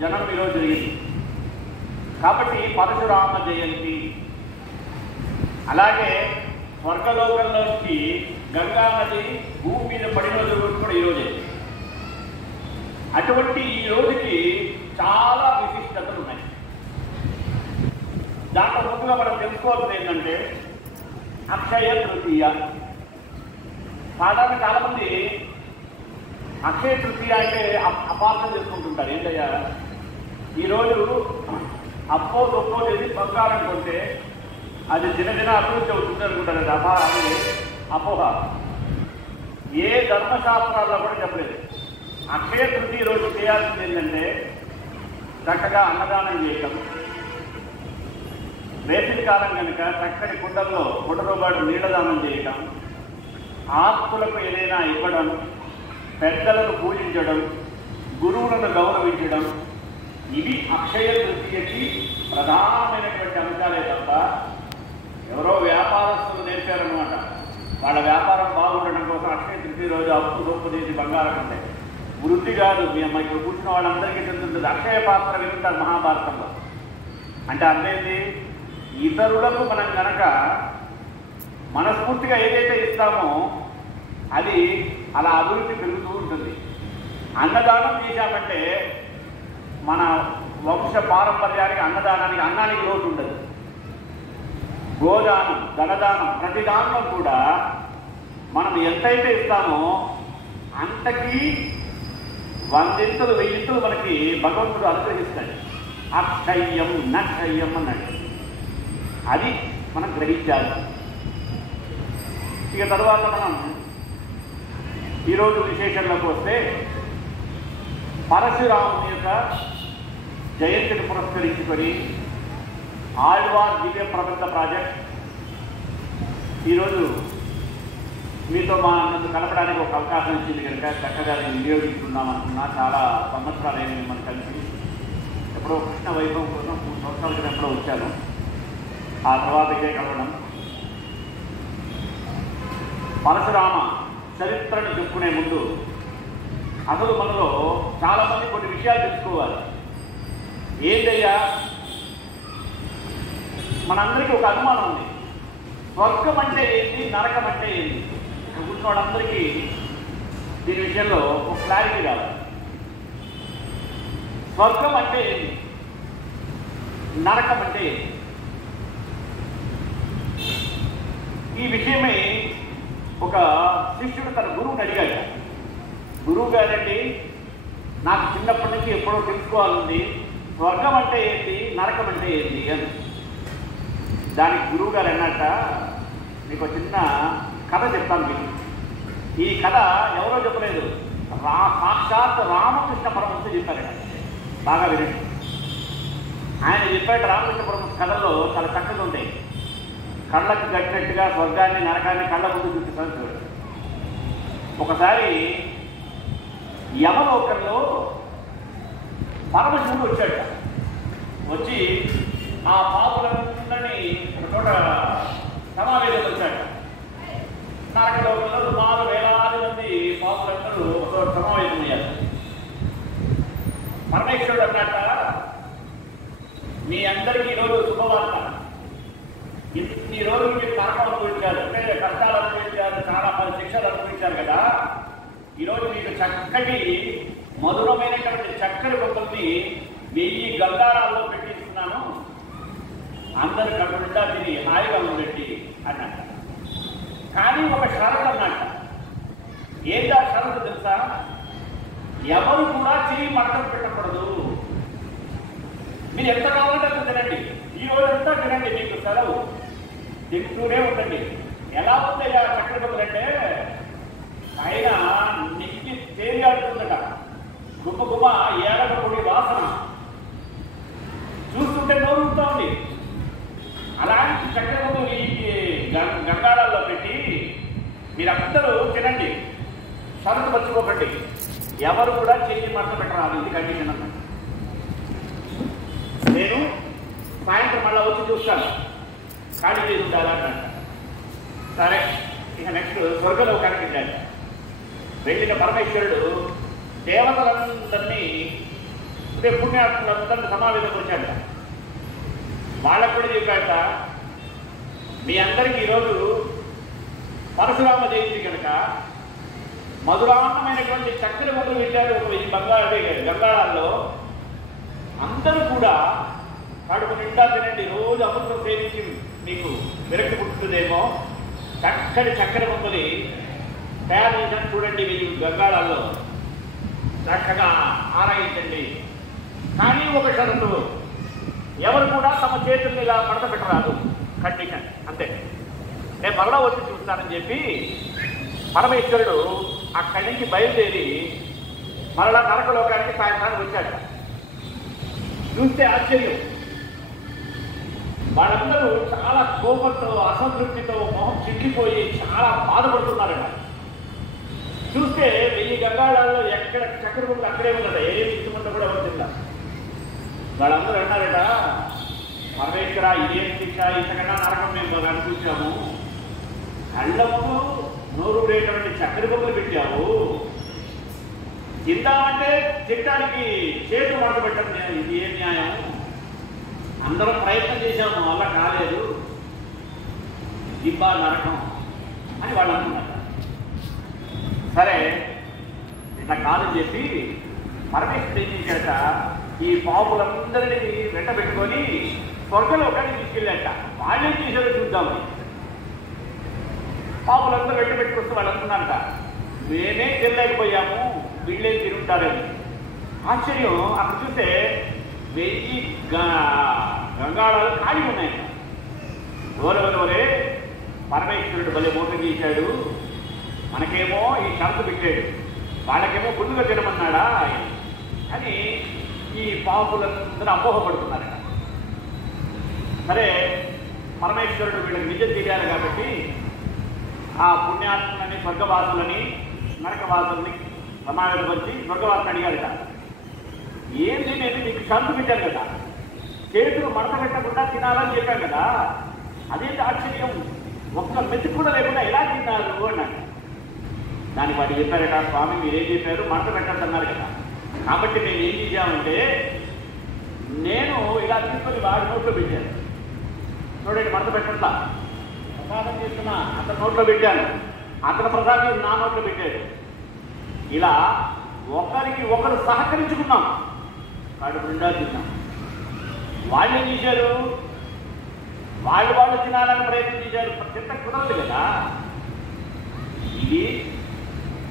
జనం ఈరోజు జరిగింది. కాబట్టి పరశురామ జయంతి, అలాగే స్వర్గలోకంలోకి గంగా నది భూమి మీద పడిన రోజు కూడా ఈరోజే. అటువంటి ఈ రోజుకి చాలా విశిష్టతలు ఉన్నాయి. దాంట్లో ముందుగా మనం తెలుసుకోవాల్సింది ఏంటంటే అక్షయ తృతీయ. సాధారణ చాలామంది అక్షయ తృతీయ అంటే అపార్థం చేసుకుంటుంటారు. ఏంటయ్యా, ఈరోజు అప్పో గొప్పో చేసి బంగారం కొంటే అది దినదిన అభివృద్ధి అవుతుంది అనుకుంటారు. అది అపోహ. ఏ ధర్మశాస్త్రాల్లో కూడా చెప్పలేదు. అక్షయ తృతీయ రోజు చేయాల్సింది ఏంటంటే చక్కగా అన్నదానం చేయటం, వేసవి కాలం కనుక చక్కటి కుండల్లో గుడ్డరోబాటు నీళ్ళదానం చేయటం, ఆస్తులకు ఏదైనా ఇవ్వడం, పెద్దలను పూజించడం, గురువులను గౌరవించడం, ఇవి అక్షయ తృతీయకి ప్రధానమైనటువంటి అంశాలే తప్ప ఎవరో వ్యాపారస్తులు నేర్పారనమాట. వాళ్ళ వ్యాపారం బాగుండడం కోసం అక్షయ తృతీయ రోజు అప్పు గొప్ప చేసి బంగారం ఉంటాయి. వృద్ధి కాదు. మేము ఇక్కడ కూర్చున్న వాళ్ళందరికీ తెలుస్తుంటుంది. అక్షయ పాత్ర వింటారు మహాభారతంలో. అంటే అర్థమైంది, ఇతరులకు మనం కనుక మనస్ఫూర్తిగా ఏదైతే ఇస్తామో అది అలా అభివృద్ధి పెరుగుతూ ఉంటుంది. అన్నదానం చేశామంటే మన వంశ పారంపర్యానికి, అన్నదానానికి, అన్నానికి లోటు ఉండదు. గోదానం, ధనదానం, ప్రతి దానంలో కూడా మనం ఎంతైతే ఇస్తామో అంతకీ 100 1000 మనకి భగవంతుడు అనుగ్రహిస్తాడు. అక్షయ్యం నక్షయ్యం అన్నాడు. అది మనం గ్రహించాలి. ఇక తర్వాత మనం ఈరోజు విశేషంలోకి వస్తే పరశురాముని యొక్క జయంతిని పురస్కరించుకొని ఆళ్వార్ దివ్య ప్రబంధ ప్రాజెక్ట్ ఈరోజు మీతో నన్ను కలపడానికి ఒక అవకాశం ఇచ్చింది కనుక చక్కగా నేను వినియోగించుకుందామనుకున్నా. చాలా సంవత్సరాలైన మిమ్మల్ని కలిసి ఎప్పుడో కృష్ణ వైభవం కోసం 3 సంవత్సరాల క్రితం ఎప్పుడో వచ్చాను. ఆ తర్వాత ఇదే కలవడం. పరశురామ చరిత్రను చెప్పుకునే ముందు అసలు మనలో చాలామంది కొన్ని విషయాలు తెలుసుకోవాలి. ఏంటయ్యా, మనందరికీ ఒక అనుమానం ఉంది. స్వర్గం అంటే ఏంటి, నరకం అంటే ఏంటి? ఇక్కడ కూర్చున్న వాళ్ళందరికీ దీని విషయంలో ఒక క్లారిటీ కావాలి. స్వర్గం అంటే ఏంటి, నరకం అంటే ఏంటి? ఈ విషయమై ఒక శిష్యుడు తన గురువుని అడిగాడు. గురువు గారండి, నాకు చిన్నప్పటి నుంచి ఎప్పుడో తెలుసుకోవాలండి, స్వర్గం అంటే ఏంటి, నరకం అంటే ఏంటి అని. దానికి గురువు గారు అన్నట్ట, మీకు చిన్న కథ చెప్తాను మీకు. ఈ కథ ఎవరో చెప్పలేదు, సాక్షాత్ రామకృష్ణ పరమహంస చెప్పారట. బాగా వినండి. ఆయన చెప్పాడు. రామకృష్ణ పరమహంస కథల్లో చాలా చక్కగా ఉంటాయి. కళ్ళకు కట్టినట్టుగా స్వర్గాన్ని నరకాన్ని కళ్ళ ముందు చూపిస్తాను. ఒకసారి యమలోకంలో పరమశివుడు వచ్చాడు. వచ్చి ఆ పాపులందరినీ ఒక చోట సమావేశం వచ్చాడు. నరకలోకంలో సుమారు వేలాది మంది పాపులందరూ ఒక చోట సమావేశమయ్యారు. పరమేశ్వరుడు అన్నట్ట, మీ అందరికీ ఈరోజు శుభవార్త. ఈ రోజు మీరు నరకం అనుభవించారు, అంటే కష్టాలు అనుభవించారు, చాలా మంది శిక్షలు అనుభవించారు కదా. ఈరోజు మీకు చక్కటి మధురమైనటువంటి చక్కటి బొక్కల్ని 1000 గంగారాల్లో పెట్టిస్తున్నాను, అందరు కడుపుండా తిని హాయిగా ఉండండి అన్నట్ట. కానీ ఒక షరతు అన్నట్ట. ఏంటా షరతు తెలుసా? ఎవరు కూడా చేయి మడతలు పెట్టకూడదు. మీరు ఎంత కావాలంటే అంత తినండి, ఈ రోజంతా తినండి, మీకు సెలవు, తింటూనే ఉండండి. ఎలా ఉందయ్యా చక్కటి బొక్కలంటే ఆయన నెక్కి తేలియాడుతుందట. గుమ్మ గుమ్మ ఏడక పొడి వాసన చూస్తుంటే నోరుతూ ఉంది. అలాంటి చక్కెర ముందు ఈ గంగాళాల్లో పెట్టి మీరందరూ తినండి, షరతు మర్చిపోకండి, ఎవరు కూడా చేయి మడత పెట్టరాదు. ఇది కండిషన్ అన్నమాట. నేను సాయంత్రం మళ్ళీ వచ్చి చూస్తాను, ఖాళీ చేసి ఉండాలన్నట్ట. సరే, ఇక నెక్స్ట్ స్వర్గలోకానికి వెళ్ళాడు. వెళ్ళిన పరమేశ్వరుడు దేవతలందరినీ పుణ్యాత్ములందరినీ సమావేశం వచ్చాట. వాళ్ళకు కూడా చెప్పాట, మీ అందరికీ ఈరోజు పరశురామ జయంతి కనుక మధురాన్నమైనటువంటి చక్కెర ముక్కలు పెట్టారు ఒక 1000 గంగాళాల్లో. అందరూ కూడా కడుపు నిండా తినండి, రోజు అమృతం సేవించి మీకు విరక్తి పుట్టుతుందేమో, చక్కటి చక్కెర ముక్కని తయారు చేసిన చూడండి 1000 గంగాళాల్లో, చక్కగా ఆరగించండి. కానీ ఒక షరతు, ఎవరు కూడా తమ చేతుల్ని ఇలా మడత పెట్టరాదు, కండిషన్ అంతే. నేను మరలా వచ్చి చూస్తానని చెప్పి పరమేశ్వరుడు అక్కడి నుంచి బయలుదేరి మరలా నరకలోకానికి సాయంత్రానికి వచ్చాడు. చూస్తే ఆశ్చర్యం, వాళ్ళందరూ చాలా కోపంతో అసంతృప్తితో మొహం చిక్కిపోయి చాలా బాధపడుతున్నారట. చూస్తే 1000 గంగాళాల్లో ఎక్కడ చక్కెర ముక్కలు అక్కడే ఉన్నట, ఏమి ఇష్టమంతా కూడా వచ్చిందా. వాళ్ళందరూ అన్నారట, పరమేశ్వర ఇదేం శిక్ష, ఇంతకన్నా నరకం మేము బాగా అనిపించాము, కళ్ళము నోరు లేటువంటి చక్కెర ముక్కలు పెట్టావు, తిందామంటే తినడానికి చేతులు మడత పెట్టడం ఇది ఏం న్యాయం, అందరం ప్రయత్నం చేశాము వల్ల కాలేదు, దిబ్బా నరకం అని వాళ్ళు అనుకున్నారు. సరే ఇట్లా కాదని చెప్పి పరమేశ్వరుడు ఏం చేశాట, ఈ పాపులందరినీ వెంట పెట్టుకొని స్వర్గలోకానికి తీసుకెళ్ళాట. వాళ్ళేం చేశారో చూద్దామని పాపులందరూ వెంట పెట్టుకొస్తూ వాళ్ళు అనుకున్నారట, మేమే తినలేకపోయాము, వీళ్ళేం తిరుగుతారని. ఆశ్చర్యం, అక్కడ చూస్తే 1000 గంగాళాలు ఖాళీ ఉన్నాయి. ఓరే పరమేశ్వరుడు భలే మోసం చేశాడు, మనకేమో ఈ షరతు పెట్టాడు, వాళ్ళకేమో గుండుగా తినమన్నాడా అని ఈ పాపులందరూ అపోహపడుతున్నారట. సరే పరమేశ్వరుడు వీళ్ళకి నిజం తెలియాలి కాబట్టి ఆ పుణ్యాత్ములని స్వర్గవాసులని నరకవాసులని సమావేశపరిచి స్వర్గవాసుని అడిగాడట, ఏంటి నేను నీకు షరతు పెట్టాను కదా, చేతులు మడత పెట్టకుండా తినాలని చెప్పాను కదా, అదేంటి ఆశ్చర్యం, ఒక్క మెతుకు కూడా లేకుండా ఎలా తిన్నారు అన్నాడు. దానికి వాడు చెప్పారట, స్వామి మీరేం చెప్పారు, మడత పెట్టద్దు అన్నారు కదా, కాబట్టి మేము ఏం చేశామంటే నేను ఇలా తీసుకొని వాడి నోట్లో పెట్టాను, చూడండి మడత పెట్టట్లా, ప్రసాదం చేస్తున్నా అతని నోట్లో పెట్టాను, అతని ప్రసాదం నా నోట్లో పెట్టాడు, ఇలా ఒకరికి ఒకరు సహకరించుకున్నాం, కడుపు నిండా తిన్నాం. వాళ్ళు ఏం చేశారు, వాళ్ళు తినాలని ప్రయత్నం చేశారు, చిత్త కుదరదు కదా. ఇది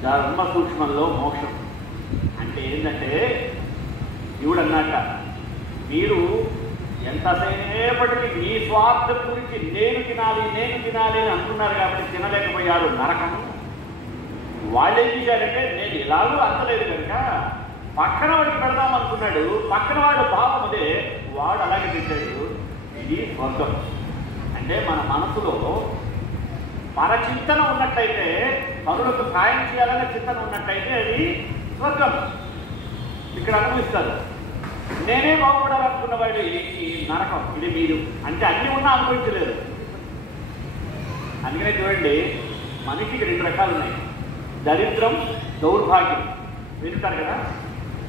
ధర్మ సూక్ష్మంలో మోక్షం అంటే ఏంటంటే, శివుడు అన్నట్ట, మీరు ఎంతసేపటికి మీ స్వార్థం గురించి నేను తినాలి అని అనుకున్నారు కాబట్టి తినలేకపోయారు నరకం. వాళ్ళు ఏం చేశారంటే, నేను ఎలాగూ అంతలేదు కనుక పక్కన వాడికి పెడదాం అనుకున్నాడు, పక్కన వాడు భావం అదే, వాడు అలాగే పెట్టాడు. ఇది స్వర్గం అంటే మన మనసులో పరచింతన ఉన్నట్టయితే, పరులకు సాయం చేయాలనే చింతన ఉన్నట్టయితే అది స్వర్గం ఇక్కడ అనుభవిస్తారు. నేనే బాగుపడాలనుకున్న వాడి ఈ నరకం, ఇది మీరు అంటే అన్నీ ఉన్నా అనుభవించలేదు. అందుకనే చూడండి, మనిషికి 2 రకాలు ఉన్నాయి, దరిద్రం దౌర్భాగ్యం. వింటారు కదా,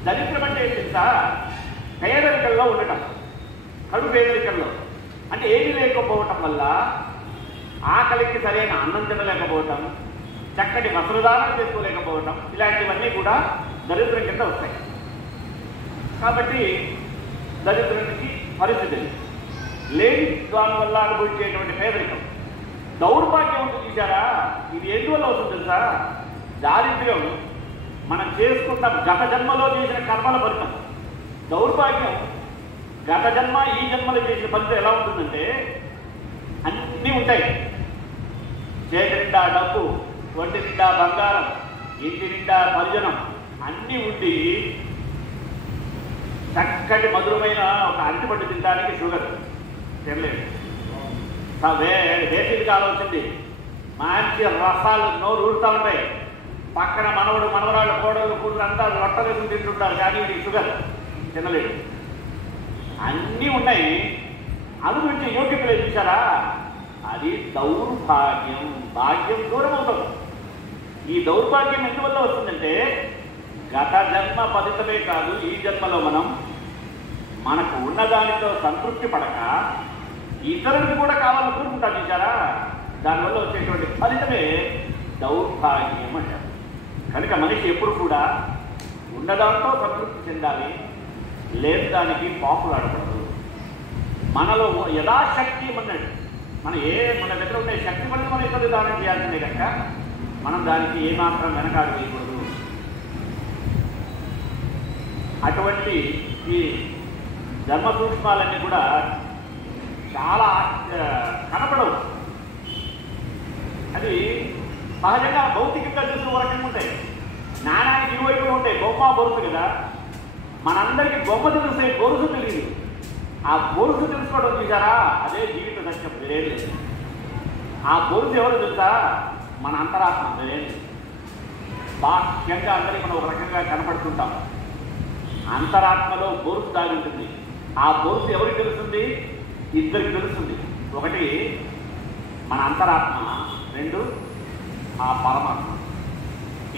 దరిద్రం అంటే ఏం తెలుసా, పేదరికంలో ఉండటం, కడు పేదరికంలో అంటే ఏమీ లేకపోవటం వల్ల ఆకలికి సరైన అన్నం తినలేకపోవటం, చక్కటి వస్త్రదానం చేసుకోలేకపోవటం, ఇలాంటివన్నీ కూడా దరిద్రం కింద వస్తాయి. కాబట్టి దరిద్రానికి పరిస్థితి లేని దాని వల్ల అనుభవించేటువంటి పేదరికం. దౌర్భాగ్యం ఉంటుంది చూసారా, ఇది ఎందువల్ల అవుతుంది తెలుసా, దారిద్ర్యం మనం చేసుకున్న గత జన్మలో చేసిన కర్మల ఫలితం. దౌర్భాగ్యం గత జన్మ ఈ జన్మలో చేసిన ఫలితం ఎలా ఉంటుందంటే, అన్నీ ఉంటాయి, చేతి నిండా డబ్బు, ఒంటి నిండా బంగారం, ఇంటి నిండా పరిజనం అన్నీ ఉండి చక్కటి మధురమైన ఒక అరటిపండు తినడానికి షుగర్ తినలేదు, వేసవి కాలం వచ్చింది, మంచి రసాలు నోరు ఊరుతూ ఉంటాయి, పక్కన మనవడు మనవరాళ్ళు కోడలు కూతురు అంతా రొట్టలు తింటుంటారు, కానీ ఇది షుగర్ తినలేదు. అన్నీ ఉన్నాయి, అనుభవించే యోగ్యత లేదు చూసారా, అది దౌర్భాగ్యం. భాగ్యం దూరం అవుతుంది. ఈ దౌర్భాగ్యం ఎందువల్ల వస్తుందంటే, గత జన్మ ఫలితమే కాదు, ఈ జన్మలో మనం మనకు ఉన్నదానితో సంతృప్తి పడక ఇతరులకు కూడా కావాలని కోరుకుంటారు చూసారా, దానివల్ల వచ్చేటువంటి ఫలితమే దౌర్భాగ్యం అంటారు. కనుక మనిషి ఎప్పుడు కూడా ఉన్నదాంతో సంతృప్తి చెందాలి, లేని దానికి పాపులాడకూడదు. మనలో యథాశక్తి అన్నాడు, మన దగ్గర ఉండే శక్తి పట్టి మనం ఇతరులు దానం చేయాల్సిందే కనుక మనం దానికి ఏమాత్రం వెనకాడు వేయకూడదు. అటువంటి ఈ ధర్మ సూక్ష్మాలన్నీ కూడా చాలా కనపడవు. అది సహజంగా భౌతికంగా చూసిన వరకంగా ఉంటాయి, జ్ఞానానికి ఇరువైపులు ఉంటాయి. బొమ్మ బొరుసు కదా, మనందరికీ బొమ్మ తెలిసే బొరుసు తెలియదు. ఆ బొరుసు తెలుసుకోవడం చూసారా, అదే జీవిత సత్యం, వేరేది. ఆ బొరుసు ఎవరు తెలుసా, మన అంతరాత్మ, వేరేది. బాహ్యంగా అందరికీ మనం ఒక రకంగా కనపడుతుంటాం, అంతరాత్మలో బొరుసు దాగి ఉంటుంది. ఆ బొరుసు ఎవరికి తెలుస్తుంది, ఇద్దరికి తెలుస్తుంది. ఒకటి మన అంతరాత్మ, రెండు ఆ పరమాత్మ.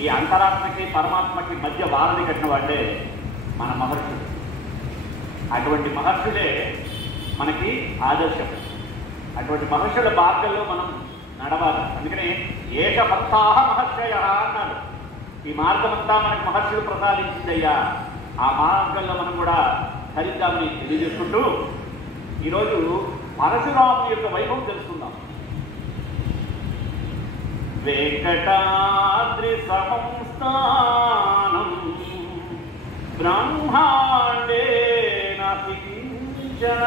ఈ అంతరాత్మకి పరమాత్మకి మధ్య వారధి కట్టిన వాడే మన మహర్షులు. అటువంటి మహర్షులే మనకి ఆదర్శం. అటువంటి మహర్షుల మార్గంలో మనం నడవాలి. అందుకనే ఏక భక్తాహ మహర్షయ అన్నాడు. ఈ మార్గమంతా మనకి మహర్షులు ప్రసాదించిందయ్యా, ఆ మార్గంలో మనం కూడా హరిద్దామని తెలియజేసుకుంటూ ఈరోజు పరశురాముని యొక్క వైభవం తెలుసుకుందాం. వెంకటాద్రి సమస్థానం బ్రహ్మాండే నాస్తి కించన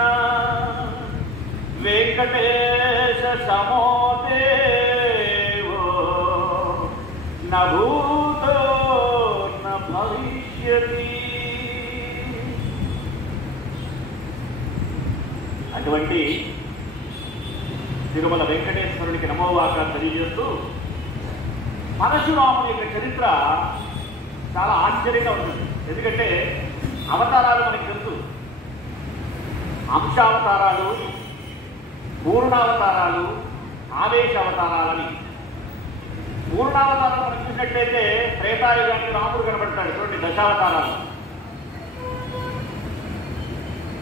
వెంకటేశ సమో దేవో న భూతో న భవిష్యతి. అటువంటి తిరుమల వెంకటేశ్వరునికి నమోవాక తెలియజేస్తూ పరశురాముని యొక్క చరిత్ర చాలా ఆశ్చర్యంగా ఉంటుంది. ఎందుకంటే అవతారాలు మనకి తెలుసు, అంశావతారాలు, పూర్ణావతారాలు, ఆవేశావతారాలని. పూర్ణావతారాలు మనం చూసినట్లయితే త్రేతాయుగానికి రాముడు కనబడతాడు, చూడండి, దశావతారాలు.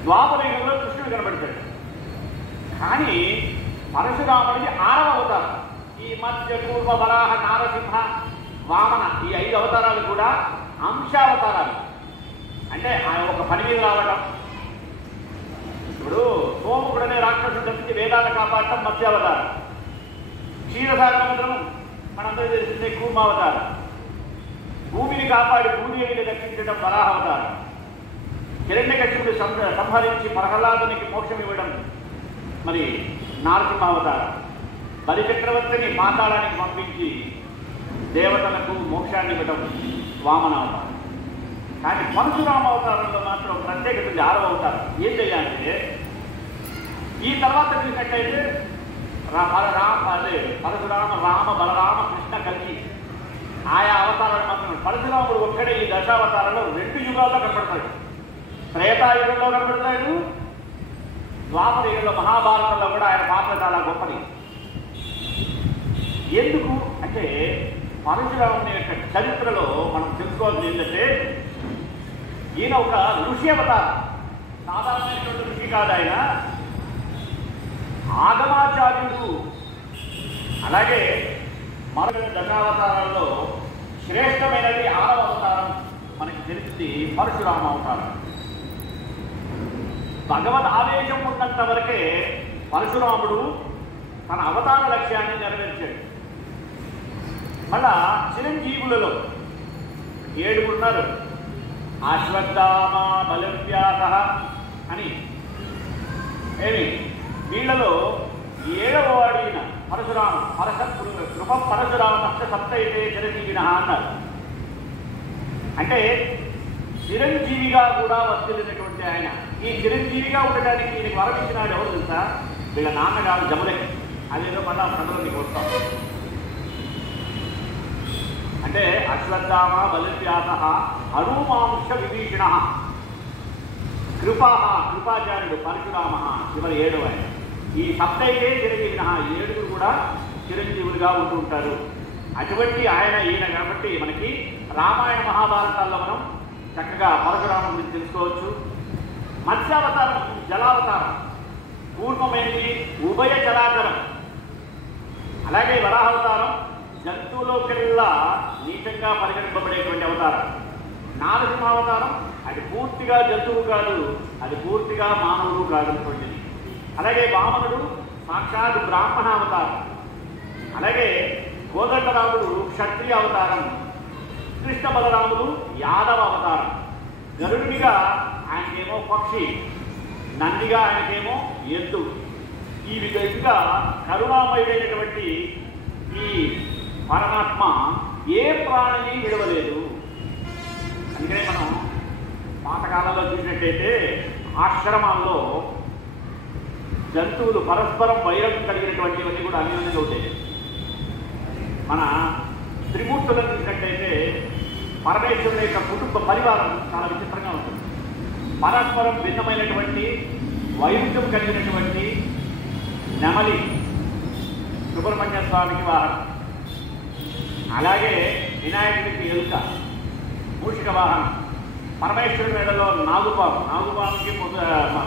ద్వాపరయుగంలో కృష్ణుడు కనబడతాడు. కానీ పరశురాముడికి 6వ అవతారం. ఈ మధ్య, పూర్వ, వరాహ, నారసింహ, వామన, ఈ 5 అవతారాలు కూడా అంశావతారాలు. అంటే ఆయన ఒక పని మీద రావడం. ఇప్పుడు సోముకుడనే రాక్షసుడు తప్పించి వేదాలు కాపాడటం మత్స్యావతారం. క్షీరసాగరం మనందరూ తెలిసిందే కూర్మావతారం. భూమిని కాపాడి భూదేవిని రక్షించడం వరాహావతారం. హిరణ్యకశిపుడు సంహరించి ప్రహ్లాదునికి మోక్షం ఇవ్వడం మరి నారసింహావతారం. బలిచక్రవర్తిని పాతాళానికి పంపించి దేవతలకు మోక్షాన్ని ఇవ్వడం వామనావతారం. కానీ పరశురామ అవతారంలో మాత్రం ప్రత్యేకత ఉంది, 6వ అవతారం. ఏం చేయాలంటే ఈ తర్వాత చూసినట్టయితే పరశురామ, రామ, బలరామ, కృష్ణ కలిసి ఆయా అవతారాలు మాత్రం. పరశురాముడు ఒక్కడే ఈ దశావతారంలో 2 యుగాల్లో కనబడతాడు. త్రేతాయుగంలో కనబడతాడు, ద్వాపర యుగంలో మహాభారతంలో కూడా ఆయన పాత్ర చాలా గొప్పది. ఎందుకు అంటే పరశురాముని యొక్క చరిత్రలో మనం తెలుసుకోవాల్సింది ఏంటంటే ఈయన ఒక ఋషి అవతారం. సాధారణమైనటువంటి ఋషి కాదు ఆయన, ఆగమాచార్యుడు. అలాగే మరొక దశావతారాల్లో శ్రేష్టమైనది 6వ అవతారం మనకి తెలిసింది పరశురామ అవతారం. భగవద్ ఆవేశం ఉన్నంత వరకే పరశురాముడు తన అవతార లక్ష్యాన్ని నెరవేర్చాడు. మళ్ళా చిరంజీవులలో 7 ఉన్నారు. అశ్వత్థామ, బలవ్యాస అని ఏమి, వీళ్ళలో 7వ వాడిన పరశురామ కృప పరశురామ సప్తైతే చిరంజీవిన అన్నారు. అంటే చిరంజీవిగా కూడా వర్తిల్లినటువంటి ఆయన. ఈ చిరంజీవిగా ఉండడానికి ఈయనకి వరమించినాడు ఎవరు తెలుసా, వీళ్ళ నాన్నగారు జమదగ్ని. అదేదో మళ్ళా సందర్భానికి వస్తాం. అంటే అశ్వత్థామ, బలివ్యాస, హనుమాంశ విభీషణ, కృపాచార్యుడు పరశురామ, చివరి 7వ ఆయన. ఈ సప్తైతే చిరంజీవిన, 7 కూడా చిరంజీవులుగా ఉంటూ ఉంటారు. అటువంటి ఈయన కాబట్టి మనకి రామాయణ మహాభారతాల్లో మనం చక్కగా పరశురామ గురించి తెలుసుకోవచ్చు. మత్స్యావతారం జలావతారం, పూర్వమైనది ఉభయ చరాచరం. అలాగే వరాహావతారం జంతువులోకెల్లా నీచంగా పరిగణింపబడేటువంటి అవతారం. నారసింహావతారం అది పూర్తిగా జంతువు కాదు, అది పూర్తిగా మానవుడు కాదటువంటిది. అలాగే వామనుడు సాక్షాత్ బ్రాహ్మణ అవతారం. అలాగే కోదండరాముడు క్షత్రియ అవతారం, కృష్ణ బలరాముడు యాదవ అవతారం. గరుడిగా ఆయనకేమో పక్షి, నందిగా ఆయనకేమో ఎద్దు. ఈ విధంగా కరుణామయుడైనటువంటి ఈ పరమాత్మ ఏ ప్రాణిని విడవలేదు. అందుకనే మనం పాతకాలంలో చూసినట్టయితే ఆశ్రమాల్లో జంతువులు పరస్పరం వైరం కలిగినటువంటివన్నీ కూడా అన్యోన్యంగా ఉండేవి. మన త్రిమూర్తులను చూసినట్టయితే పరమేశ్వరుని యొక్క కుటుంబ పరివారం చాలా విచిత్రంగా ఉంటుంది. పరస్పరం భిన్నమైనటువంటి వైరుధ్యం కలిగినటువంటి నెమలి సుబ్రహ్మణ్య స్వామికి వాహనం, అలాగే వినాయకుడికి ఎలుక మూషిక వాహనం, పరమేశ్వరుడి మెడలో నాగుపాము, నాగుపాముకి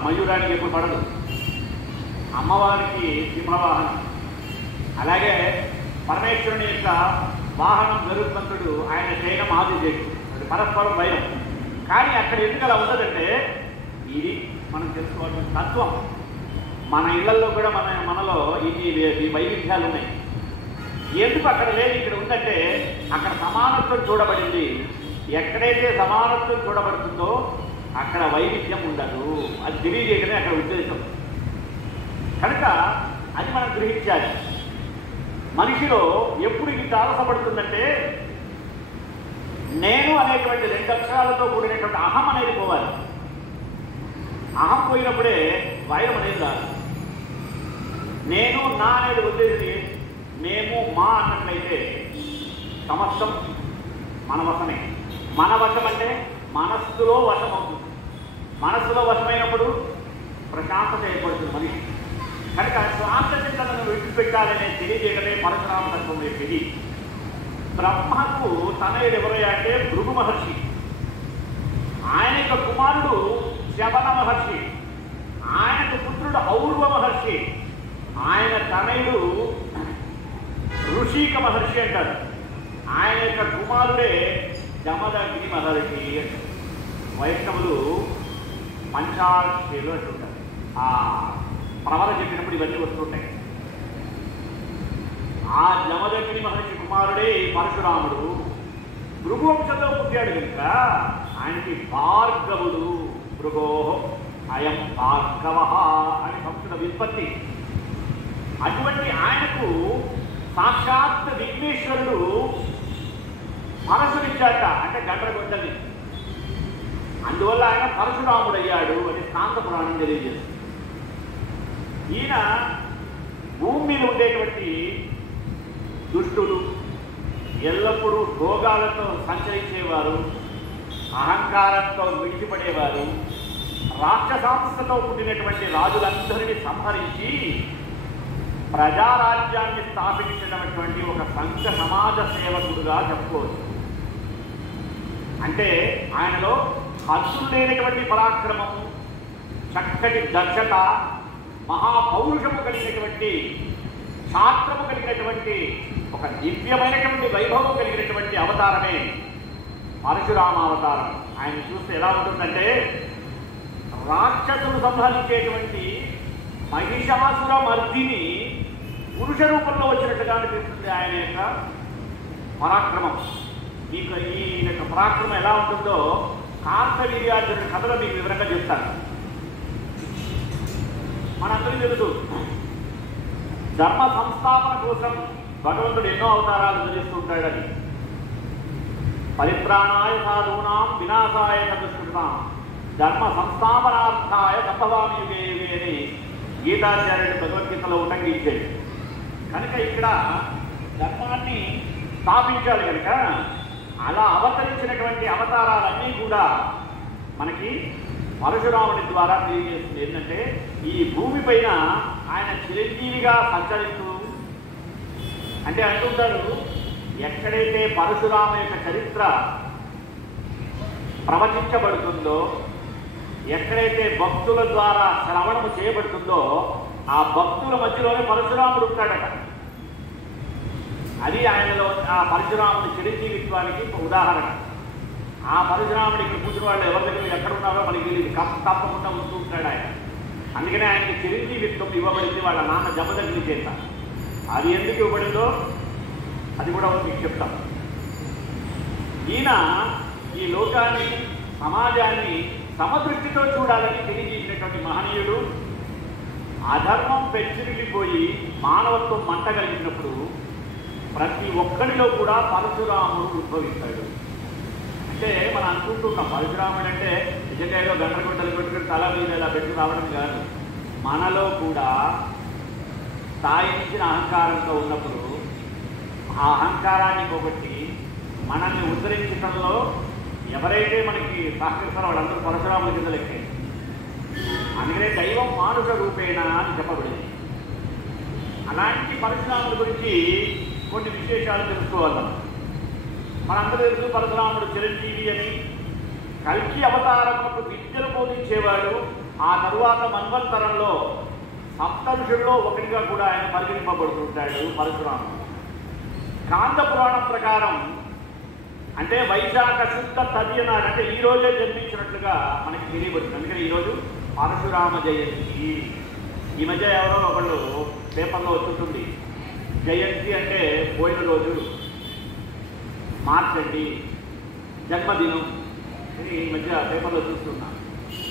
మయూరానికి ఎప్పుడు పడదు, అమ్మవారికి సింహవాహనం. అలాగే పరమేశ్వరుని యొక్క వాహనం గరుత్మంతుడు, ఆయన శయనం ఆదిశేషుడు. అది పరస్పరం వైరం. కానీ అక్కడ ఎందుకు అలా ఉండదంటే ఇది మనం తెలుసుకోవాల్సిన తత్వం. మన ఇళ్లలో కూడా మనలో ఈ వైవిధ్యాలు ఉన్నాయి. ఎందుకు అక్కడ లేదు ఇక్కడ ఉందంటే అక్కడ సమానత్వం చూడబడింది. ఎక్కడైతే సమానత్వం చూడబడుతుందో అక్కడ వైవిధ్యం ఉండదు. అది తెలియజేయడమే అక్కడ ఉద్దేశం. కనుక అది మనం గ్రహించాలి. మనిషిలో ఎప్పుడు ఇది తారసపడుతుందంటే నేను అనేటువంటి రెండు అక్షరాలతో కూడినటువంటి అహం అనేది పోవాలి. అహం పోయినప్పుడే వైరం అనేది రాదు. నేను నా అనేది వదిలేసి మేము మా అన్నట్లయితే సమస్తం మన వశమే. మన వశం అంటే మనస్సులో వశం అవుతుంది. మనస్సులో వశమైనప్పుడు ప్రశాంతత ఏర్పడుతుంది మనిషి. కనుక స్వార్థ చింతనను విడిచిపెట్టాలనే తెలియజేయడమే పరశురామ తత్వం ఇది. బ్రహ్మకు తనయుడు ఎవరయ్యా అంటే భృగు మహర్షి. ఆయన యొక్క కుమారుడు శబన మహర్షి, ఆయనకు పుత్రుడు ఔర్వ మహర్షి, ఆయన తనయుడు ఋషిక మహర్షి అంటారు. ఆయన యొక్క కుమారుడే జమదగ్ని మహర్షి. వైష్ణవులు పంచాక్షేలు అంటుంటారు. ఆ ప్రవర చెప్పినప్పుడు ఇవన్నీ వస్తుంటాయి. ఆ జమదగ్ని మహర్షి కుమారుడే పరశురాముడు. భృగువంశంలో పుట్టాడు కనుక ఆయనకి భార్గవుడు. భృగో అయం భార్గవ అని సంస్కృత విత్పత్తి. అటువంటి ఆయనకు సాక్షాత్ విఘ్నేశ్వరుడు పరశునిచ్చాట, అంటే గండ్రగొడ్డని. అందువల్ల ఆయన పరశురాముడయ్యాడు అని స్కాంద పురాణం తెలియజేస్తుంది. ఈయన భూమి మీద ఉండేటువంటి దుష్టులు, ఎల్లప్పుడూ రోగాలతో సంచరించేవారు, అహంకారంతో విడిచిపడేవారు, రాక్షసాంశతో పుట్టినటువంటి రాజులందరినీ సంహరించి ప్రజారాజ్యాన్ని స్థాపించినటువంటి ఒక సంఘ సమాజ సేవకుడుగా చెప్పుకోవచ్చు. అంటే ఆయనలో హద్దులు లేనటువంటి పరాక్రమము, చక్కటి దక్షత, మహాపౌరుషము కలిగినటువంటి, శాస్త్రము కలిగినటువంటి, ఒక దివ్యమైనటువంటి వైభవం కలిగినటువంటి అవతారమే పరశురామావతారం. ఆయన చూస్తే ఎలా ఉంటుందంటే రాక్షసులు సంహరించేటువంటి మహిషాసుర మర్దిని పురుష రూపంలో వచ్చినట్టుగా అనిపిస్తుంది ఆయన యొక్క పరాక్రమం. ఈ యొక్క పరాక్రమం ఎలా ఉంటుందో కార్తవీర్యార్జునుడి కథలో మీకు వివరంగా చెప్తాను. మనందరికీ తెలుసు, ధర్మ సంస్థాపన కోసం భగవంతుడు ఎన్నో అవతారాలు ధరిస్తుంటాడని. పరిత్రాణాయ సాధూనాం వినాశాయ చతుష్కృతాం ధర్మ సంస్థాపనార్థాయ సంభవామి యుగే యుగే అని గీతాచార్యుడు భగవద్గీతలో ఉల్లంఘించాడు. కనుక ఇక్కడ ధర్మాన్ని స్థాపించాలి కనుక అలా అవతరించినటువంటి అవతారాలన్నీ కూడా మనకి పరశురాముడి ద్వారా తెలియజేస్తుంది. ఏంటంటే ఈ భూమి పైన ఆయన చిరంజీవిగా సంచరిస్తూ, అంటే అంటుంటారు ఎక్కడైతే పరశురామ యొక్క చరిత్ర ప్రవచించబడుతుందో, ఎక్కడైతే భక్తుల ద్వారా శ్రవణము చేయబడుతుందో ఆ భక్తుల మధ్యలోనే పరశురాముడు ఉంటాడట. అది ఆయనలో ఆ పరశురాముడి చిరంజీవిత్వానికి ఉదాహరణ. ఆ పరశురాముడు ఇక్కడ కూర్చున్న వాళ్ళు ఎవరి దగ్గర ఎక్కడ ఉన్నారో మనకి తెలియదు, తప్పకుండా ఉంటూ ఉంటాడు ఆయన. అందుకనే ఆయనకి చిరంజీవిత్వం ఇవ్వబడింది వాళ్ళ నాన్న జమదగ్ని చేత. అది ఎందుకు ఇవ్వబడిందో అది కూడా మీకు చెప్తాం. ఈయన ఈ లోకాన్ని సమాజాన్ని సమదృష్టితో చూడాలని తెలియజేసినటువంటి మహనీయుడు. అధర్మం పెంచిరిగిపోయి మానవత్వం మంటగలిగినప్పుడు ప్రతి ఒక్కరిలో కూడా పరశురాముడు ఉద్భవిస్తాడు. అంటే మనం అనుకుంటున్నాం పరశురాముడు అంటే నిజంగా ఏదో గంటలు పెట్టుకుని తల మీద ఇలా పెట్టుకు రావడం కాదు. మనలో కూడా స్థాయించిన అహంకారంతో ఉన్నప్పుడు ఆ అహంకారాన్ని పోగొట్టి మనల్ని ఉద్ధరించడంలో ఎవరైతే మనకి సహకరిస్తారో వాళ్ళందరూ పరశురాముల కింద లెక్కే. అందుకనే దైవం మానుష రూపేణ అని చెప్పబడింది. అలాంటి పరశురాముల గురించి కొన్ని విశేషాలు తెలుసుకోవాలి. మనందరూ తెలుసు పరశురాముడు చిరంజీవి అని. కల్కి అవతారములకు విద్యను బోధించేవాడు. ఆ తరువాత మన్వంతరంలో సప్తఋషుల్లో ఒకటిగా కూడా ఆయన పరిగణింపబడుతుంటాడు పరశురాముడు. కాంత పురాణం ప్రకారం అంటే వైశాఖ శుద్ధ తది నాడు, అంటే ఈ రోజే జన్మించినట్లుగా మనకి తెలియబడుతుంది. అందుకని ఈరోజు పరశురామ జయంతి. ఈ మధ్య ఎవరో ఒకళ్ళు పేపర్లో వచ్చుంటుంది, జయంతి అంటే పోయిన రోజు మార్చండి జన్మదినం అని ఈ మధ్య పేపర్లో చూస్తున్నా.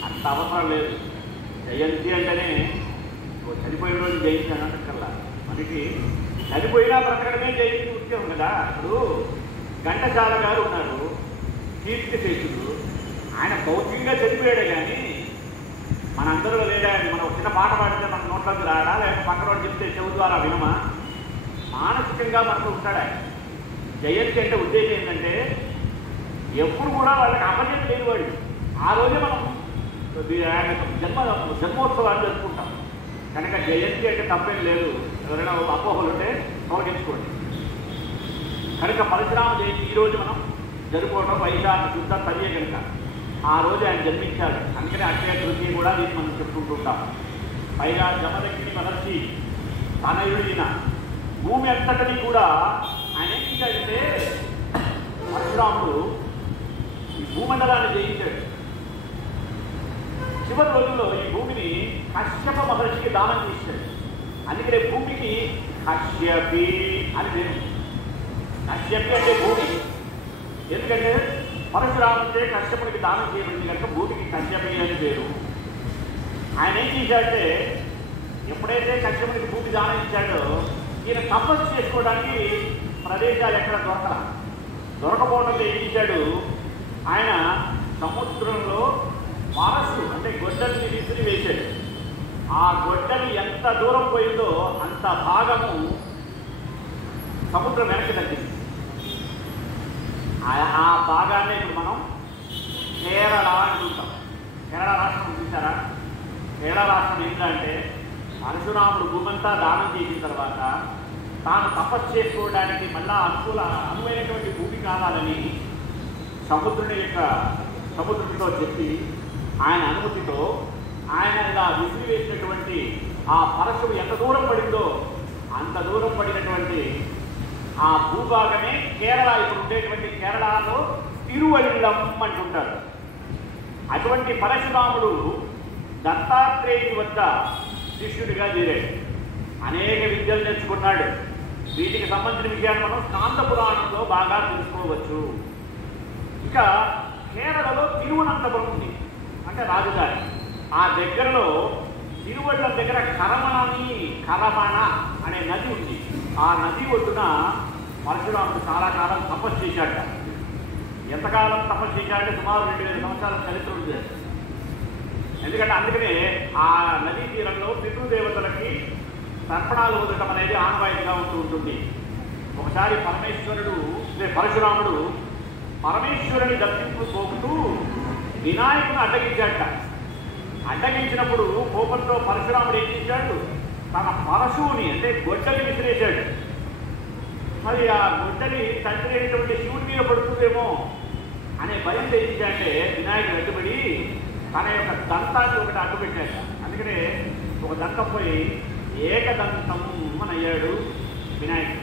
అంత అవసరం లేదు. జయంతి అంటేనే చనిపోయిన రోజు జయంతి అన్నట్టుకల్లా మనకి చనిపోయినా బ్రతకడమే జయంతి ముఖ్యం కదా. ఇప్పుడు ఘంటసాల గారు ఉన్నారు, కీర్తిశేషుడు. ఆయన భౌతికంగా చనిపోయాడే కానీ మనందరూ లేదా. మనం చిన్న పాట పాడితే మన నోట్లోకి రాడా, లేకపోతే పక్కన వాడు చెప్తే చెవు ద్వారా వినమా? మానసికంగా మనకు ఉంటాడు ఆయన. జయంతి అంటే ఉద్దేశం ఏంటంటే ఎప్పుడు కూడా వాళ్ళకి అపజయం లేని వాడు. ఆ రోజే మనం ఆయన జన్మోత్సవాన్ని జరుపుకుంటాం కనుక జయంతి అంటే తప్పేం లేదు. ఎవరైనా అపోహలు ఉంటే తొలగించుకోండి. కనుక పరశురామ జయంతి ఈరోజు మనం జరుపుకోవడం వైశాఖ శుద్ధ తదియే కనుక ఆ రోజు ఆయన జన్మించాడు. అందుకని అక్షయ తృతీయ కూడా దీన్ని మనం చెప్పుకుంటుంటాం. పైగా జమదగ్ని మహర్షి తనయుడిన భూమి అంతటిని కూడా ఆయన ఏం చేశాడంటే పరశురాముడు ఈ భూమండలాన్ని జయించాడు. చివరి రోజుల్లో ఈ భూమిని కశ్యప మహర్షికి దానం చేశాడు. అందుకనే భూమికి కశ్యపి అని పేరు. కశ్యపి అంటే భూమి. ఎందుకంటే పరశురాముడితే కశ్యపుడికి దానం చేయబడింది కనుక భూమికి కశ్యపి అని పేరు. ఆయన ఏం చేశాడంటే ఎప్పుడైతే కశ్యపుడికి భూమి దానం ఇచ్చాడో ఈయన తపస్సు చేసుకోవడానికి ప్రదేశాలు ఎక్కడ దొరకపోవడంలో ఏం చేశాడు, ఆయన సముద్రంలో వరస్సు అంటే గొడ్డలిని విసిరి వేశాడు. ఆ గొడ్డలి ఎంత దూరం పోయిందో అంత భాగము సముద్రం వెనక్కి తగ్గింది. ఆ భాగాన్ని ఇప్పుడు మనం కేరళ అని చూస్తాం. కేరళ రాష్ట్రం చూసారా? కేరళ రాష్ట్రం ఏంటంటే పరశురాముడు భూమంతా దానం చేసిన తర్వాత తాను తపస్సు చేసుకోవడానికి మళ్ళా అనువైనటువంటి భూమి కావాలని సముద్రుడితో చెప్పి ఆయన అనుమతితో ఆయన ఇలా విసిరివేసినటువంటి ఆ పరశువు ఎంత దూరం పడిందో అంత దూరం పడినటువంటి ఆ భూభాగమే కేరళ. ఇప్పుడు ఉండేటువంటి కేరళలో తిరువళ్ళం అంటుంటారు. అటువంటి పరశురాముడు దత్తాత్రేయుని వద్ద శిష్యుడిగా చేరాడు. అనేక విద్యలు నేర్చుకున్నాడు. వీటికి సంబంధించిన విషయాన్ని మనం స్కాంద పురాణంలో బాగా తెలుసుకోవచ్చు. ఇక కేరళలో తిరువనంతపురం ఉంది, అంటే రాజధాని. ఆ దగ్గరలో తిరువళ్ళం దగ్గర కరమణ అనే నది ఉంది. ఆ నది ఒడ్డున పరశురాముడు చాలా కాలం తపస్సు చేశాడు. ఎంతకాలం తపస్సు చేశాడంటే సుమారు 2000 సంవత్సరాల చరిత్ర ఉంది. ఎందుకంటే అందుకనే ఆ నదీ తీరంలో పితృదేవతలకి తర్పణాలు వదలటం అనేది ఆనవాయితీగా ఉంటుంది. ఒకసారి పరశురాముడు పరమేశ్వరుని దర్శించుకోకుంటూ వినాయకుని అడ్డగించాట. అడ్డగించినప్పుడు కోపంతో పరశురాముడు ఏం చేశాడు, తన పరశువుని అంటే గొడ్డలి విసిరేశాడు. మరి ఆ గొడ్డలి తండ్రి అయినటువంటి శివుడి మీద పడుతుందేమో అనే భయం తెచ్చాడంటే వినాయకుడు అడ్డుపడి తన యొక్క దంతాన్ని ఒకటి అడ్డు పెట్టాక, అందుకనే ఒక దంతం పోయి ఏకదంతం అని అయ్యాడు వినాయకుడు.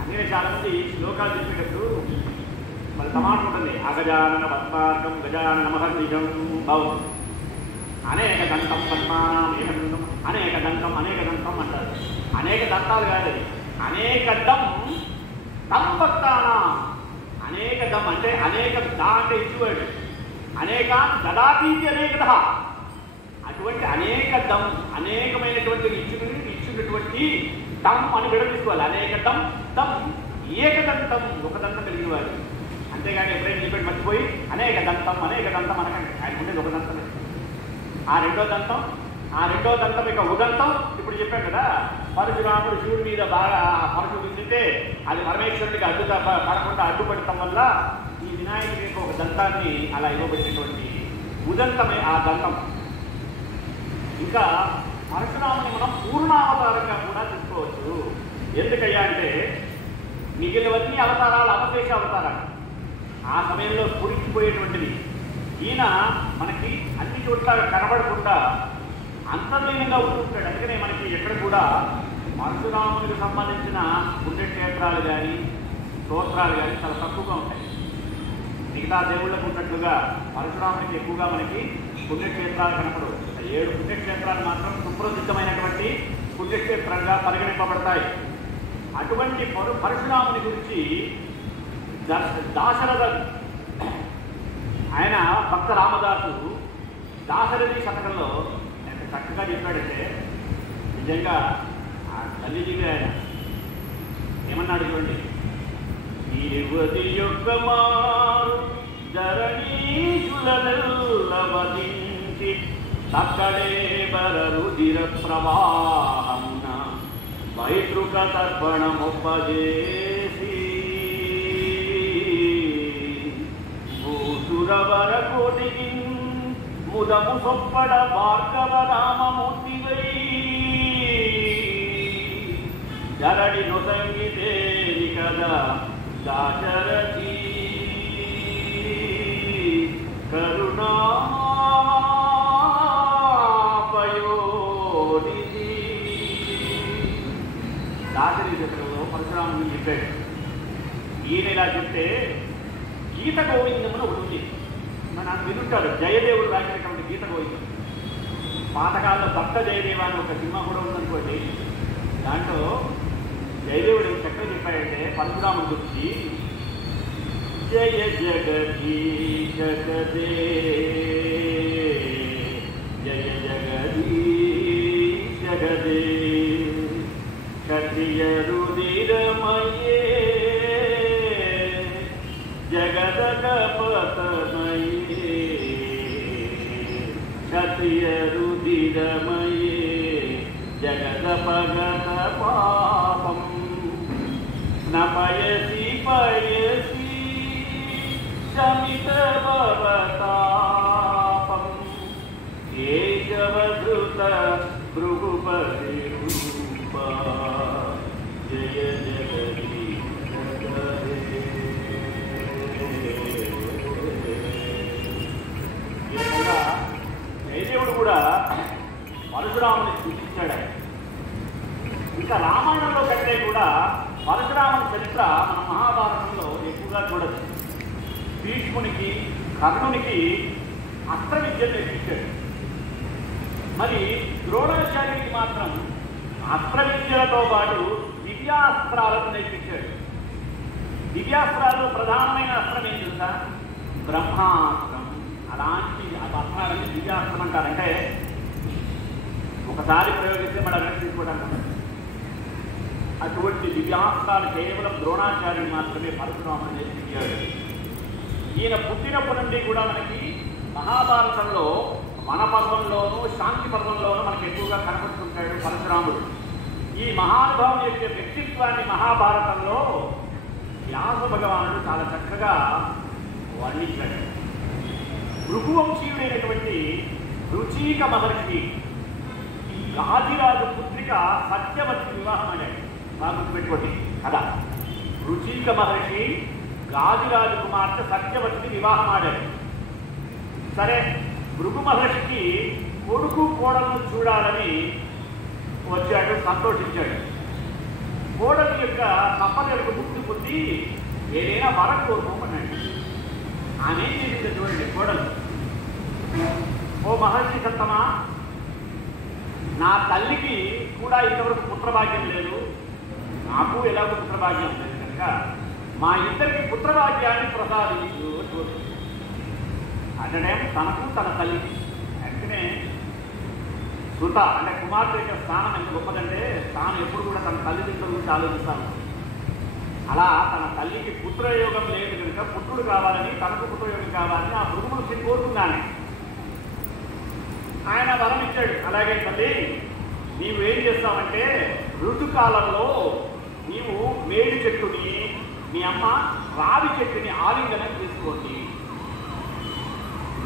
అందుకనే చాలామంది శ్లోకాలు చెప్పేటప్పుడు మరి సమానం ఉంటుంది, అగజానన పద్మార్గం గజానన మహర్నిజం బాగుంది. అనేక దంతం పద్మానం ఏకదంతం, అనేక దంతం అంటారు. అనేక దంతాలు కాదు, అనేక దం తం భక్తానా. అనేక దం అంటే అనేక దా అంటే ఇచ్చేవాడు, అనేక దదాతీతి అనేకద. అటువంటి అనేక దం అనేకమైనటువంటి ఇచ్చినటువంటి దం అని విడదీసుకోవాలి. అనేక దం దం ఏకదంతం ఒక దంతం కలిగిన వారు. అంతేగాని ఎప్పుడైనా చెప్పి మర్చిపోయి అనేక దంతం అనకండి. ఆయన ఉండేది ఒక దంతమే. ఆ రెండో దంతం ఇక ఉదంతం. ఇప్పుడు చెప్పాను కదా, పరశురాముడు శివుడి మీద బాగా పరశుడు తింటే అది పరమేశ్వరుడికి పడకుండా అడ్డుపడటం వల్ల ఈ వినాయకుడి యొక్క ఒక దంతాన్ని అలా ఇవ్వబడినటువంటి ఉదంతమే ఆ దంతం. ఇంకా పరశురాముని మనం పూర్ణావతారంగా కూడా చెప్పుకోవచ్చు. ఎందుకయ్యా అంటే మిగిలినవన్నీ అవతారాలు అవశేష అవతారాలు, ఆ సమయంలో స్ఫురించిపోయేటువంటిది. ఈయన మనకి అన్ని చోట్ల కనబడకుండా అంతర్లీనంగా ఉంటుంటాడు. అందుకనే మనకి ఎక్కడ కూడా పరశురామునికి సంబంధించిన పుణ్యక్షేత్రాలు కానీ స్తోత్రాలు కానీ చాలా తక్కువగా ఉంటాయి. మిగతా దేవుళ్ళకు ఉన్నట్లుగా పరశురామునికి ఎక్కువగా మనకి పుణ్యక్షేత్రాలు కనపడవు. 7 పుణ్యక్షేత్రాలు మాత్రం సుప్రసిద్ధమైనటువంటి పుణ్యక్షేత్రంగా పరిగణింపబడతాయి. అటువంటి పరశురాముని గురించి దాశరథ ఆయన భక్త రామదాసు దాశరథి శతకంలో ఎంత చక్కగా చెప్పాడంటే, నిజంగా ఆ తల్లిజీవి ఆయన ఏమన్నాడు చూడండి. ఈవది యొక్క మారు ధరణీశులవధించి తక్కడే బర రుధిర ప్రవాహమున వైతృక తర్పణమొప్పజేసి భూసురవర కోటికి ముదము సొప్పడ భార్గవ రామమూర్తివై జరడి నొసంగితేని కదా దాశరథి కరుణాపయోనిధి. దాశరథి చక్రంలో పరశురాముని చెప్పాడు. ఈయన ఇలా చెప్తే గీత గోవిందమును ఒకటి ఉంది, నన్ను వినుంటాడు. జయదేవుడు రాసినటువంటి గీత గోవిందం. పాతకాలంలో భక్త జయదేవ అని ఒక సినిమా కూడా ఉందనుకోండి. దాంట్లో జయదేవుడు చక్కగా చెప్పాడంటే పరశురాముడి గురించి, జయ జగదీశ గదే జయ జగదీశ గదే క్షత్రియ రుధిరమయే జగదగపతమయే క్షత్రియ రుధిరమయే జగదపగత పాపం నపయసి పయసి శమిత భవతాపం కేశవధృత భృగుపతి రూప జయ జగదీశ గదే. జయదేవుడు కూడా పరశురాముని సూచించాడు. ఇంకా రామాయణంలో కంటే కూడా పరశురాముని చరిత్ర మన మహాభారతంలో ఎక్కువగా చూడచ్చు. భీష్మునికి కర్ణునికి అస్త్ర విద్యను నేర్పించాడు. మరి ద్రోణాచార్యుడికి మాత్రం అస్త్ర విద్యలతో పాటు దివ్యాస్త్రాలను నేర్పించాడు. దివ్యాస్త్రాల్లో ప్రధానమైన అస్త్రం ఏం తెలుసా? బ్రహ్మాస్త్రం. అలాంటి అస్త్రాలని దివ్యాస్త్రం అంటారంటే ఒకసారి ప్రయోగిస్తే మన వెనక్కి తీసుకోవడానికి. అటువంటి దివ్యాస్త్రాలు కేవలం ద్రోణాచార్యుడు మాత్రమే పరశురాముడు నేర్పించాడు. ఈయన పుట్టినప్పటి నుండి కూడా మనకి మహాభారతంలో వన పర్వంలోనూ శాంతి పర్వంలోనూ మనకి ఎక్కువగా కనపడుతుంటాడు పరశురాముడు. ఈ మహానుభావుని యొక్క వ్యక్తిత్వాన్ని మహాభారతంలో వ్యాస భగవానుడు చాలా చక్కగా వర్ణించాడు. భృగువంశీయుడైనటువంటి రుచీక మహర్షి గాదిరాజు పుత్రిక సత్యవతి వివాహం అయ్యాడు. బాగా గుర్తుపెట్టుకోండి కదా. రుచీక మహర్షి గాదిరాజు కుమార్తె సత్యవతిని వివాహం ఆడాడు. సరే, భృగు మహర్షికి కొడుకు కోడలను చూడాలని వచ్చాడు, సంతోషించాడు. కోడలి యొక్క తప్పదలకు ముక్తి పొంది ఏదైనా వరం కోరుకోమన్నాడు. ఆమె ఏం చేసింది చూడండి కోడలు. ఓ మహర్షి సత్తమా, నా తల్లికి కూడా ఇంతవరకు పుత్రభాగ్యం లేదు, నాకు ఎలాగో పుత్రభాగ్యం లేదు కనుక మా ఇద్దరికి పుత్రభాగ్యాన్ని ప్రసాదించు చూడండి. అంటే తనకు తన తల్లికి వెంటనే సుత అంటే కుమార్తె యొక్క స్థానం ఎంత గొప్పదంటే తాను ఎప్పుడు కూడా తన తల్లిదండ్రుల గురించి ఆలోచిస్తాను. అలా తన తల్లికి పుత్రయోగం లేదు కనుక పుత్రుడు కావాలని, తనకు పుత్రయోగం కావాలని ఆ భృగు మహర్షిని కోరుకున్నాను. ఆయన వరం ఇచ్చాడు. అలాగే తల్లి, నీవు ఏం చేస్తావంటే ఋతుకాలంలో నీవు వేడి చెట్టుని, మీ అమ్మ రావి చెట్టుని ఆలింగనం తీసుకోండి.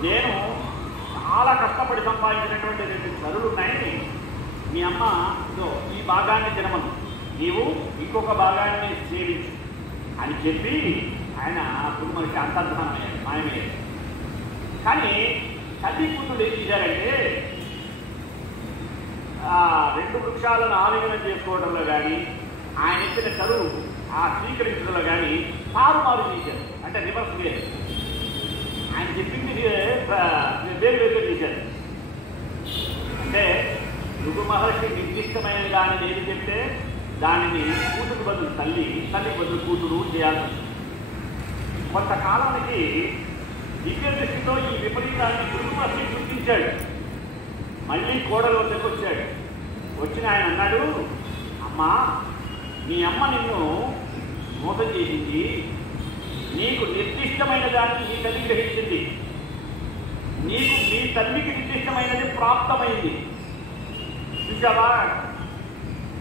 నేను చాలా కష్టపడి సంపాదించినటువంటి 2 చరువులు ఉన్నాయి, మీ అమ్మ ఇదో ఈ భాగాన్ని తినమను, నీవు ఇంకొక భాగాన్ని సేవించు అని చెప్పి ఆయన భృగు మహర్షి అంతర్ధానమయ్యాడు, మాయమయ్యాడు. కానీ తల్లి కూతురు ఏం చేశారంటే 2 వృక్షాలను ఆలింగనం చేసుకోవడంలో కానీ ఆయన ఇచ్చిన చదువు స్వీకరించడంలో కానీ తారుమారు చేశారు. అంటే రివర్స్ వేరు, ఆయన చెప్పింది వేరు వేరుగా చేశారు. అంటే భృగు మహర్షి నిర్దిష్టమైన దానిని ఏది చెప్తే దానిని కూతురు బదులు తల్లి, తల్లి బదులు కూతురు చేయాల్సి వస్తుంది. కొంతకాలానికి దివ్య దృష్టితో ఈ విపరీతాన్ని భృగు మహర్షి గుర్తించాడు. మళ్ళీ కోడల వద్దకు వచ్చాడు. వచ్చిన ఆయన అన్నాడు, అమ్మా, మీ అమ్మ నిన్ను మోసం చేసింది, నీకు నిర్దిష్టమైన దాన్ని నీ తల్లి గ్రహించింది, నీకు నీ తల్లికి నిర్దిష్టమైనది ప్రాప్తమైంది. చూసావా,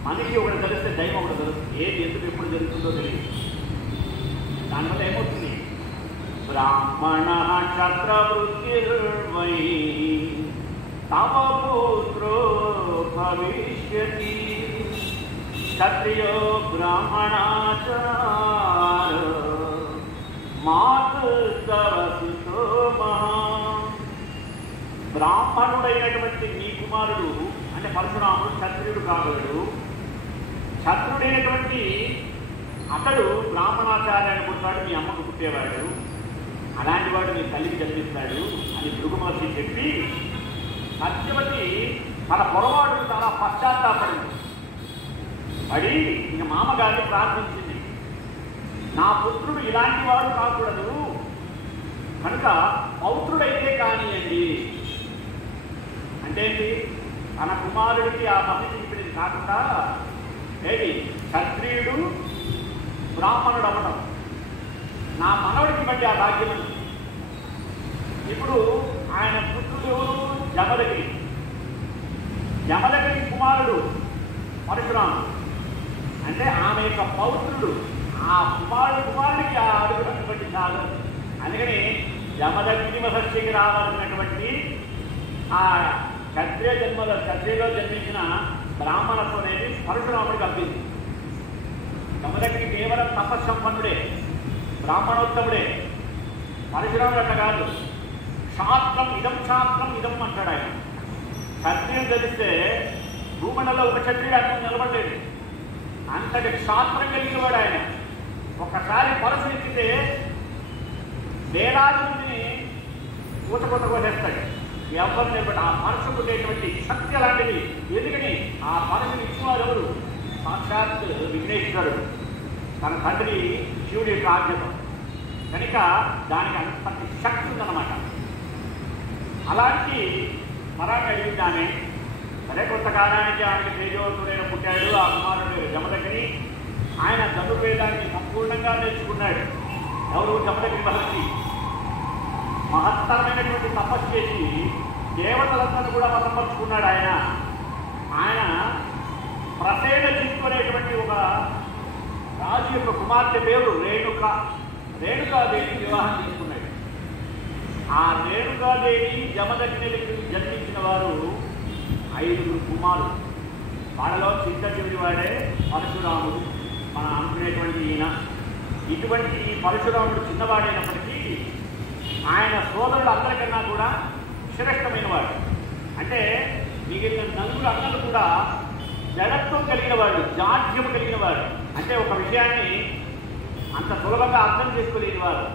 మనిషి ఒకటి తెలిస్తే దైవం ఒకటి తెలుస్తుంది. ఏది ఎందుకు ఎప్పుడు జరుగుతుందో తెలియదు. దానివల్ల ఏమవుతుంది, బ్రాహ్మణ క్షత్రవృత్తిర్వై తవ పుత్రో భవిష్యతి క్షత్రియో బ్రాహ్మణాచార మాతృవసితో మహా. బ్రాహ్మణుడైనటువంటి నీ కుమారుడు అంటే పరశురాముడు క్షత్రియుడు కాగలడు. క్షత్రుడైనటువంటి అతడు బ్రాహ్మణాచార్యాన్ని పుట్టాడు, మీ అమ్మకు పుట్టేవాడు. అలాంటి వాడు నీ తల్లికి జన్మిస్తాడు అని భృగు మహర్షి చెప్పి సత్యవతి తన పొరపాటును చాలా పశ్చాత్తాపడింది. పడి ఇంక మామగారిని ప్రార్థించింది, నా పుత్రుడు ఇలాంటి వాడు కాకూడదు కనుక పౌత్రుడైతే కానియండి. అంటే ఏంటి, తన కుమారుడికి ఆ మహర్షి చెప్పినది కాకుండా ఏది క్షత్రియుడు బ్రాహ్మణుడు అవ్వడం, నా మనవడికి బట్టి ఆ భాగ్యం. ఇప్పుడు ఆయన పుత్రుడు ఎవరు, జమదగిరి. జమదగిరి కుమారుడు పరశురాముడు. అంటే ఆమె యొక్క పౌత్రుడు, ఆ కుమారుడికి ఆ అడుగునటువంటి చాలు. అందుకని జమదగ్ని మహర్షికి రావాల్సినటువంటి ఆ క్షత్రియులో జన్మించిన బ్రాహ్మణత్వం అనేది పరశురాముడికి అబ్బింది. జమదగ్ని కేవలం తపస్సంపన్నుడే, బ్రాహ్మణోత్తముడే. పరశురాముడు అట్లా కాదు, శాస్త్రం ఇదం అంటాడు ఆయన. క్షత్రియం తెలిస్తే భూమండలో ఒక క్షత్రియుడు అర్థం నిలబడలేదు, అంతటి శాస్త్రం కలిగిన వాడు ఆయన. ఒక్కసారి పరిశీలిస్తే వేలాది మందిని ఊతకొత్త కోసేస్తాడు. ఎవరిని నిలబడి ఆ మనసుకు ఉండేటువంటి శక్తి అలాంటిది. ఎందుకని ఆ మనసుని ఇచ్చినవారు ఎవరు, సాక్షాత్ విఘ్నేశ్వరుడు, తన తండ్రి శివుడి యొక్క ఆజ్ఞతో. కనుక దానికి అంతటి శక్తి ఉందన్నమాట. అలాంటి మరాఠ అడిగింది ఆమె. సరే, కొంతకాలానికి ఆమెకు తేజవంతుడైన పుట్టాడు ఆ కుమారుడు జమదగ్ని. ఆయన ధనుర్వేదాన్ని సంపూర్ణంగా నేర్చుకున్నాడు. ఎవరు, జమదగ్ని మహర్షి. మహత్తరమైనటువంటి తపస్సు చేసి దేవతలందరూ కూడా మతపరుచుకున్నాడు ఆయన. ఆయన ప్రసేనజిత్తు అనేటువంటి ఒక రాజు యొక్క కుమార్తె పేరు రేణుకాదేవి వివాహం చేసుకున్నాడు. ఆ రేణుకాదేవి జమదగ్నికి జన్మించిన వారు 5 కుమారులు. వాళ్ళలో చిన్న వాడే పరశురాముడు, మన అనుకునేటువంటి ఈయన. ఇటువంటి పరశురాముడు చిన్నవాడైనప్పటికీ ఆయన సోదరులు అందరికన్నా కూడా శ్రేష్టమైన వాడు. అంటే మిగిలిన నలుగురు అన్నలు కూడా జడత్వం కలిగిన వాడు, జాడ్యం కలిగిన వాడు. అంటే ఒక విషయాన్ని అంత సులభంగా అర్థం చేసుకోలేని వాడు.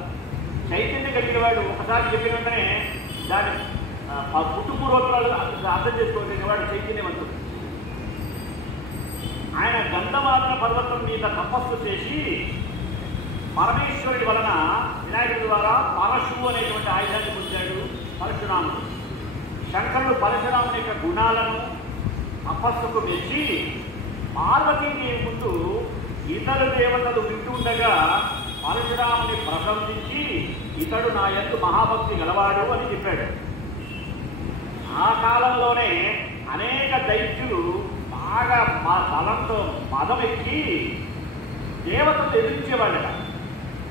చైతన్యం కలిగిన వాడు ఒకసారి చెప్పిన వెంటనే దాని పుట్టుపూర్వోత్తరాలు అర్థం చేసుకోగలిగిన వాడు చైతన్యవంతుడు. ఆయన గంధమాత్ర పర్వతం మీద తపస్సు చేసి పరమేశ్వరుడి వలన వినాయకుడి ద్వారా పరశువు అనేటువంటి ఆయుధాన్ని పొందాడు పరశురాముడు. శంకరుడు పరశురాముని యొక్క గుణాలను తపస్సుకు మెచ్చి పార్వతీదేవి ముందు ఇతర దేవతలు వింటుండగా పరశురాముని ప్రశంసించి ఇతడు నా యందు మహాభక్తి గలవాడు అని చెప్పాడు. ఆ కాలంలోనే అనేక దైత్యులు బాగా బలంతో మదమెక్కి దేవతలు ఎదిరించేవాళ్ళట.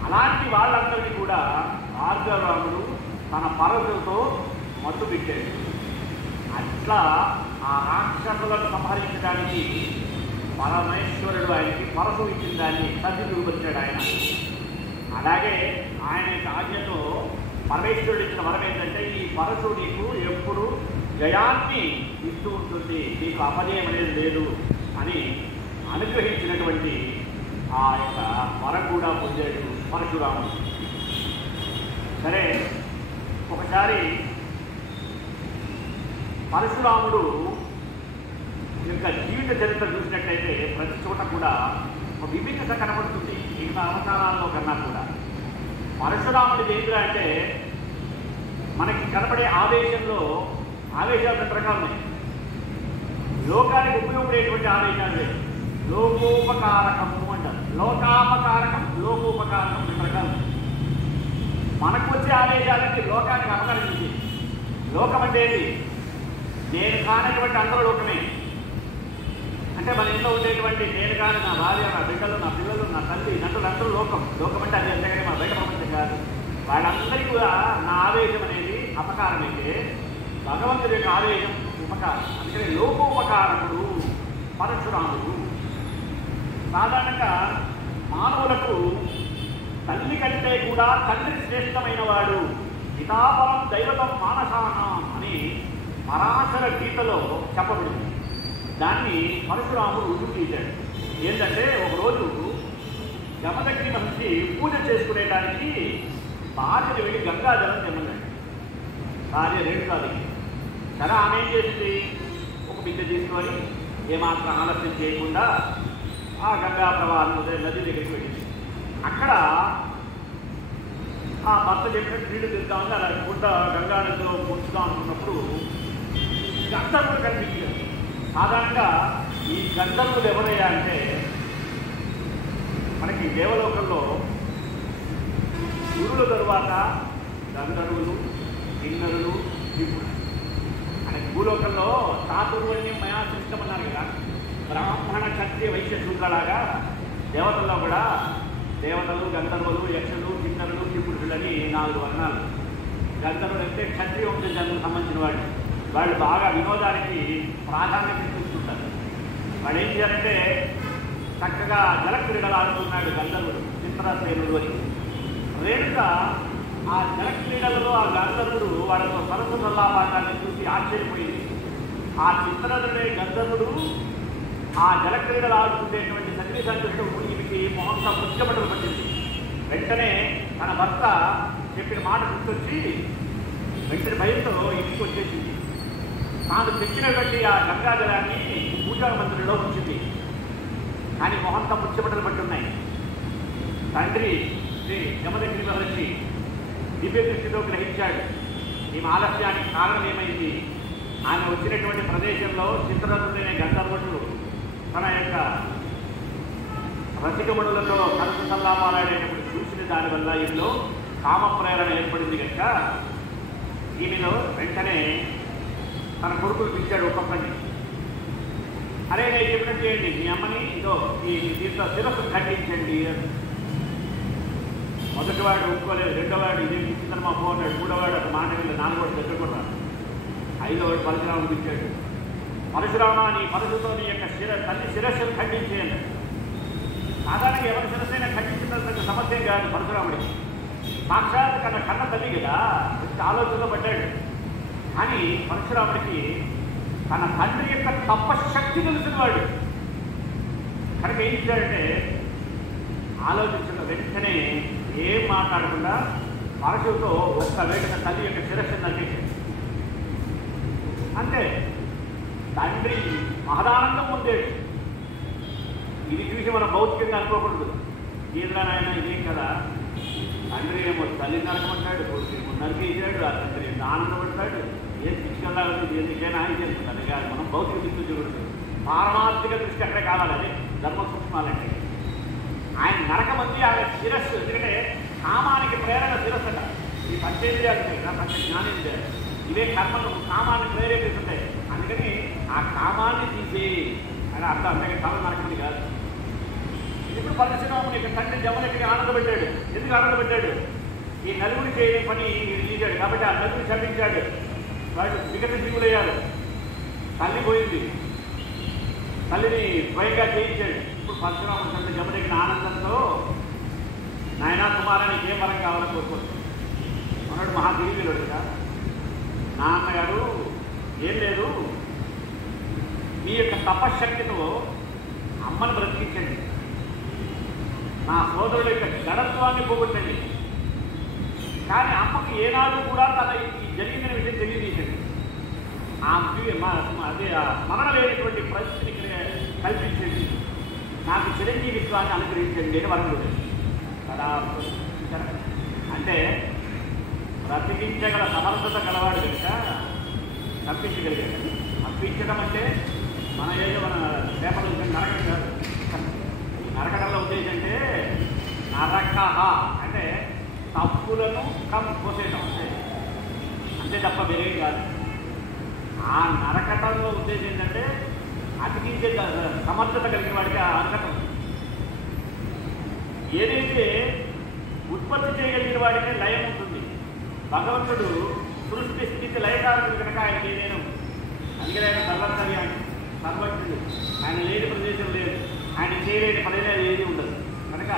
అలాంటి వాళ్ళందరినీ కూడా భార్గవరాముడు తన పరశుతో మట్టు పెట్టాడు. అట్లా ఆ రాక్షసులను సంహరించడానికి పరమేశ్వరుడు ఆయనకి పరశు ఇచ్చిన దాన్ని సద్వినియోగించాడు ఆయన. అలాగే ఆయన ఆజ్ఞతో పరమేశ్వరుడు ఇచ్చిన వరం ఏంటంటే ఈ పరశు నీకు ఎప్పుడు జయాన్ని ఇస్తూ ఉంటుంది, నీకు అపజయం అనేది లేదు అని అనుగ్రహించినటువంటి ఆ యొక్క వరం కూడా పొందాడు పరశురాముడు. సరే, ఒకసారి పరశురాముడు యొక్క జీవిత చరిత్ర చూసినట్లయితే ప్రతి చోట కూడా ఒక విభిన్నత కనబడుతుంది. మిగతా అవతారాల్లో కన్నా కూడా పరశురాముడి ఏంద్ర అంటే మనకి కనబడే ఆవేశంలో ఆవేశాలు రెండు రకాలు ఉన్నాయి. లోకానికి ఉపయోగపడేటువంటి ఆవేశాలు లేదు. లోకోపకారకము అంటారు. లోకాపకారకం, లోకోపకారకం రెండు రకాలు. మనకు వచ్చే ఆవేశాలకి లోకానికి అపకరించింది. లోకం అంటే ఏంటి? నేను కానటువంటి అందరూ లోకమే. అంటే మన ఇంట్లో ఉండేటువంటి నేను కానీ నా భార్య, నా బిడ్డలు, నా పిల్లలు, నా తల్లి, నంటులు అందరూ లోకం. లోకం అంటే అది అంతేగాని మన బయట ప్రపంచం కాదు. వాళ్ళందరికీ కూడా నా ఆవేశం అనేది అపకారం అయితే భగవంతుడి యొక్క ఆవేశం ఉపకారం. అందుకని లోకోపకారకుడు పరశురాముడు. సాధారణంగా మానవులకు తల్లి కంటే కూడా తండ్రి శ్రేష్టమైన వాడు. పితాపరం దైవతం మానసానం అని పరాశర గీతలో చెప్పబడింది. దాన్ని పరశురాముడు రుజువు చేశాడు. ఏంటంటే ఒకరోజు యమదగ్ని మహర్షి పూజ చేసుకునేటానికి భార్యను వెళ్ళి గంగాజలం తెమ్మన్నాడు. భార్య రేణు కాదు. సరే, ఆమె ఏం చేసింది? ఒక బిడ్డ తీసుకొని ఏమాత్రం ఆలస్యం చేయకుండా ఆ గంగా ప్రవాహం నది దగ్గరికి వెళ్ళింది. అక్కడ ఆ భర్త చెప్పినట్టు నీళ్లు తిరుగుతామని అలా గుడ్డ గంగా నదిలో ముంచుదాం అనుకున్నప్పుడు గంధర్వులు కనిపించారు. సాధారణంగా ఈ గంధర్వులు ఎవరయ్యా అంటే మనకి దేవలోకంలో గురువుల తరువాత గంధర్వులు, కిన్నరులు, విపుడు. మనకి భూలోకంలో చాతుర్వర్ణ్యం మయా సృష్టమన్నారు కదా. బ్రాహ్మణ, క్షత్రియ, వైశ్య శూద్రలాగా దేవతల్లో కూడా దేవతలు, గంధర్వులు, యక్షులు, కిన్నరులు, విపురులని 4 వర్ణాలు. గంధర్వులు అంటే క్షత్రియ వంశానికి సంబంధించిన వాళ్ళు బాగా వినోదానికి ప్రాధాన్యత ఇస్తుంటారు. వాళ్ళు ఏం చేయాలంటే చక్కగా జలక్రీడలు ఆడుతున్నాడు గంధర్వుడు, చిత్రసేనుడు అని. రేణుక ఆ జలక్రీడలలో ఆ గంధర్వుడు వాళ్ళతో సరస్సు సల్లాపాఠాన్ని చూసి ఆశ్చర్యపోయింది. ఆ చిత్రదుడే గంధర్వుడు ఆ జలక్రీడలు ఆడుతుండేటువంటి సన్నివేశాన్ని ఈమెకి మొహంతా పుచ్చబట్టలు పట్టింది. వెంటనే తన భర్త చెప్పిన మాట గుర్తొచ్చి వెంటనే భయంతో ఇంటికి వచ్చేసింది. తాను తెచ్చినటువంటి ఆ గంగాజలాన్ని పూజా మందిరంలో ఉంచింది. కానీ మొహంతా పుచ్చబట్టలు పట్టి ఉన్నాయి. తండ్రి శ్రీ యమదగ్ని మహర్షి దివ్య దృష్టితో గ్రహించాడు. ఈమె ఆలస్యానికి కారణం ఏమైంది? ఆమె వచ్చినటువంటి ప్రదేశంలో చిత్రరథుడైన గంధర్వుడు తన యొక్క రసికముడులలో కలస సల్లాపాలనేటప్పుడు చూసిన దానివల్ల ఈమెలో కామ ప్రేరణ ఏర్పడింది కనుక ఈమెలో వెంటనే తన కొడుకులు పిలిచాడు ఒక్కొక్కరిని. అరే, నేను చెప్పినట్టు చేయండి, మీ అమ్మని ఇదో ఈ దీంతో శిరస్సు ఖండించండి. మొదటివాడు ఒప్పుకోలేదు, రెండోవాడు ఇదే చిత్రమా పో అన్నాడు, మూడోవాడు ఒక మాట మీద, నాలుగోవాడు దగ్గర కొన్నాడు, ఐదోవాడు పరశురాముడు పిలిచాడు. పరశురామ, నీ పరశుతో నీ యొక్క తల్లి శిరస్సును ఖండించేయండి. సాధారణంగా ఎవరి శిరస్సైనా ఖండించిన సమస్య కాదు పరశురాముడికి. సాక్షాత్ కన్న తల్లి కదా, మంచి ఆలోచనలో పడ్డాడు. అని పరశురాముడికి తన తండ్రి యొక్క తపశక్తి తెలిసినవాడు కనుక ఏం చేశాడంటే ఆలోచించిన వెంటనే ఏం మాట్లాడకుండా పరశువుతో ఒక్క వేటన తల్లి యొక్క శిరస్సును నరికేశాడు. అంతే తండ్రి మహదానందం పొందాడు. ఇది చూసి మనం భౌతికంగా అనుకోకూడదు. ఏంద్రానాయన ఇదేం కదా, తండ్రి ఏమో తల్లి నరకమంటాడు, కొడుకు నరికేసాడు, ఆ తండ్రి ఆనందపడతాడు, ఏం శిక్షలాగా ఎందుకైనా ఆయన చేస్తుంది కాదు. మనం భౌతిక దృష్టి చూడదు, పారమార్థిక దృష్టి అక్కడే కావాలి. అదే ధర్మ సూక్ష్మాలంటే ఆయన నరకమంది ఆయన శిరస్సు. ఎందుకంటే కామానికి ప్రేరణ శిరస్సు అంట. ఈ పంచేంద్రియాలు ఉంటాయి కదా, పంచ జ్ఞానేంద్రియాలు, ఇవే కర్మలు కామాన్ని ప్రేరేపిస్తుంటాయి. అందుకని ఆ కామాన్ని తీసే అని అర్థం. అంతేగా కామం నరకమంది కాదు. ఇప్పుడు పరశురాముని యొక్క తండ్రి జమదగ్ని ఆనందపెట్టాడు. ఎందుకు ఆనందపెట్టాడు? ఈ నలుగురు చేయని పని చేశాడు కాబట్టి ఆ నలుగురు చంపించాడు. వాళ్ళు విగత జీవులయ్యారు. తల్లి పోయింది, తల్లిని స్వయంగా చేయించాడు. ఇప్పుడు పరశురాముని తండ్రి జమదగ్ని ఆనందంతో నాయనా కుమారా నీకు ఏం వరం కావాలని కోరుకోవచ్చు అన్నాడు. మహాదేవిలోడు కదా, నాన్నగారు ఏం లేదు, మీ యొక్క తపశక్తితో అమ్మను బ్రతికించండి, నా సోదరుల యొక్క జడత్వాన్ని పోగొట్టండి. కానీ అమ్మకు ఏనాడు కూడా తన జరిగిన విషయం తెలియజేయండి. అదే ఆ స్మరణ లేనటువంటి పరిస్థితిని కల్పించండి, నాకు చిరంజీవిత్వాన్ని అనుగ్రహించండి అని వరం కదా. అంటే బ్రతికించగల సమర్థత గలవాడు కనుక తప్పించగలిగాడు. తప్పించడం అంటే మన ఏదో మన పేపర్లు నరకడం కాదు. నరకడంలో ఉద్దేశం అంటే నరక అంటే తప్పులను పోసేయడం అంతే తప్ప వేరేం కాదు. ఆ నరకటంలో ఉద్దేశం ఏంటంటే అతికించే సమర్థత కలిగిన వాడికి ఆ నరకటం. ఏదైతే ఉత్పత్తి చేయగలిగిన వాడికి లయం ఉంటుంది. భగవంతుడు సృష్టి స్థితి లయకారుడు కనుక ఆయనకి నేను అందుకని ఆయన సర్వకర్య, సర్వజ్ఞుడు. ఆయన లేని ప్రదేశం లేదు, ఆయన చేయలేని పని ఏది ఉండదు. కనుక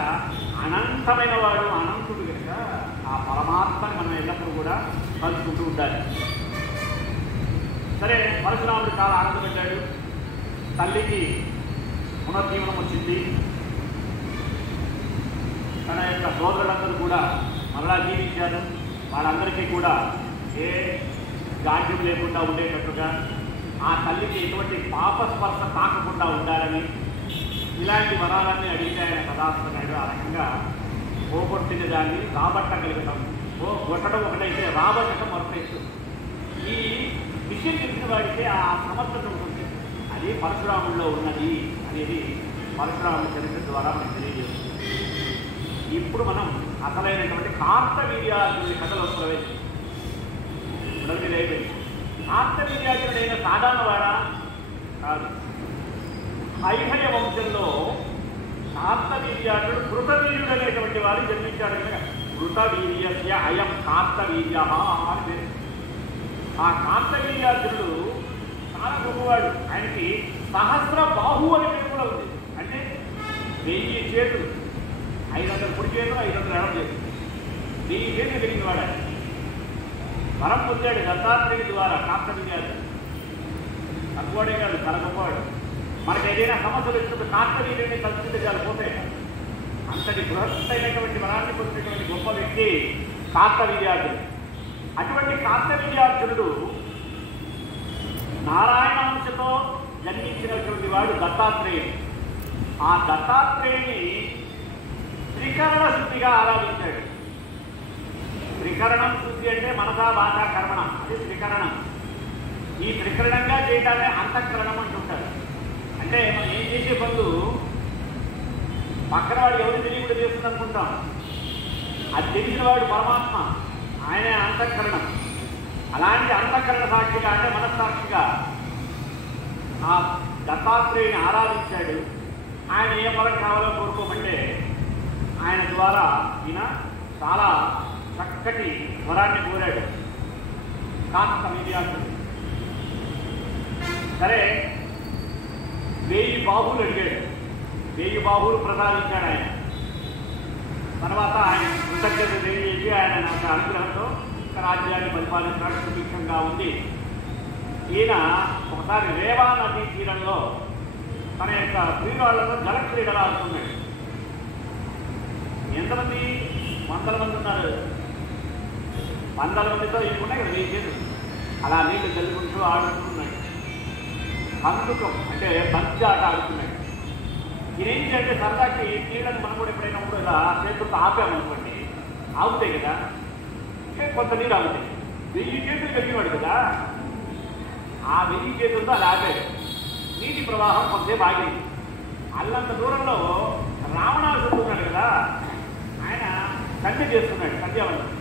అనంతమైన వాడు అనంతుడు కనుక ఆ పరమాత్మని మనం ఎల్లప్పుడూ కూడా కలుసుకుంటూ ఉండాలి. సరే, పరశురాముడు చాలా ఆనందపెట్టాడు. తల్లికి పునర్జీవనం వచ్చింది. తన యొక్క సోదరులందరూ కూడా మరలా జీవించారు. వాళ్ళందరికీ కూడా ఏ గాడ్యం లేకుండా ఉండేటట్టుగా, ఆ తల్లికి ఎటువంటి పాపస్పర్శ తాకకుండా ఉండాలని ఇలాంటి వరాలన్నీ అడిగితే ఆయన సదాస్తున్నాడు. ఆ రకంగా పోగొట్టిన దాన్ని రాబట్టగలుగుతాం. కొట్టడం ఒకటైతే రాబట్టడం మరొకైతే ఈ విషయం తెలిసిన వాడికి ఆ సమర్థత ఉంటుంది. అది పరశురాముల్లో ఉన్నది అనేది పరశురాముల చరిత్ర ద్వారా మనకు తెలియజేస్తుంది. ఇప్పుడు మనం అసలైనటువంటి కార్తవీర్యార్జునుడి కథలో ప్రవేశిస్తాం. మీరు అయిపోయింది. కార్తవీర్యార్జునుడైన సాధారణ వాడా కాదు. ఐహర్య వంశంలో కార్తవీర్యార్జునుడు కృతవీర్యుడు అనేటువంటి వాడు జన్మించాడు కనుక కృతవీర్యస్య అయం కార్తవీర్య అని పేరు. ఆ కార్తవీర్యార్జునుడు చాలా గొప్పవాడు. ఆయనకి సహస్ర బాహు అనే పేరు కూడా ఉంది. అంటే 1000 చేతులు, 500 కుడి చేతులు, 500 ఎడమ చేతులు, 1000 చేతులు కలిగిన వాడు. ఆయన వరం పొందాడు దత్తాత్రేయుడి ద్వారా. కార్తవీర్యార్జునుడు తక్కువడే కాదు, చాలా గొప్పవాడు. మనకు ఏదైనా సమస్యలు వచ్చినప్పుడు కార్తవీర్యుడిని కల్పిస్తే చాలు పోతాయి. అంతటి బృహత్తైనటువంటి వరాన్ని పొందినటువంటి గొప్ప వ్యక్తి కార్తవీర్యార్జునుడు. అటువంటి కార్తవీర్యార్జునుడు నారాయణ వంశతో జన్మించినటువంటి వాడు దత్తాత్రేయుడు. ఆ దత్తాత్రేయుని త్రికరణ శుద్ధిగా ఆరాధించాడు. త్రికరణం శుద్ధి అంటే మనసా భాష కర్మణ, అది త్రికరణం. ఈ త్రికరణంగా చేయడాన్ని అంతఃకరణం అంటుంటారు. అంటే మనం ఏం చేసే పనులు పక్కన వాడు ఎవరు తెలియకుండా చేస్తుంది అనుకుంటాం. అది తెలిసిన వాడు పరమాత్మ, ఆయనే అంతఃకరణం. అలాంటి అంతఃకరణ సాక్షిగా అంటే మనస్సాక్షిగా ఆ దత్తాత్రేయుని ఆరాధించాడు. ఆయన ఏ వరం కావాలో కోరుకోమంటే ఆయన ద్వారా ఈయన చాలా చక్కటి వరాన్ని కోరాడు కార్తవీర్యార్జునుడు. సరే, 1000 బాహువులు అడిగాడు. 1000 బాహువులు ప్రసాదించాడు ఆయన. తర్వాత ఆయన కృతజ్ఞత తెలియజేసి ఆయన నాకు అనుగ్రహంతో ఒక రాజ్యాన్ని పరిపాలించడానికి సుభిక్షంగా ఉంది. ఈయన ఒకసారి రేవా నదీ తీరంలో తన యొక్క ప్రియురాళ్లతో జలక్రీడలు ఆడుతున్నాడు. ఎంతమంది? 100 మంది ఉన్నారు. 100 మందితో ఇటుకున్నాయి కదా నీళ్ళు. అలా నీళ్లు చల్లుకుంటూ ఆడుతున్నాడు. కందుకం అంటే బంతి ఆట ఆడుతున్నాడు. ఇదేంటి అంటే సరదాకి నీళ్ళని మనం కూడా ఎప్పుడైనా కూడా ఇలా చేతులతో ఆపామనుకోండి, ఆగుతాయి కదా, కొంత నీళ్ళు ఆగుతాయి. 1000 చేతులు కలిగినాడు కదా, ఆ 1000 చేతులతో అలా ఆపాడు. నీటి ప్రవాహం కొంతసేపు ఆగింది. అల్లంత దూరంలో రావణాసురుడు ఉన్నాడు కదా, ఆయన సంధ్య చేస్తున్నాడు, సంధ్యావంతం.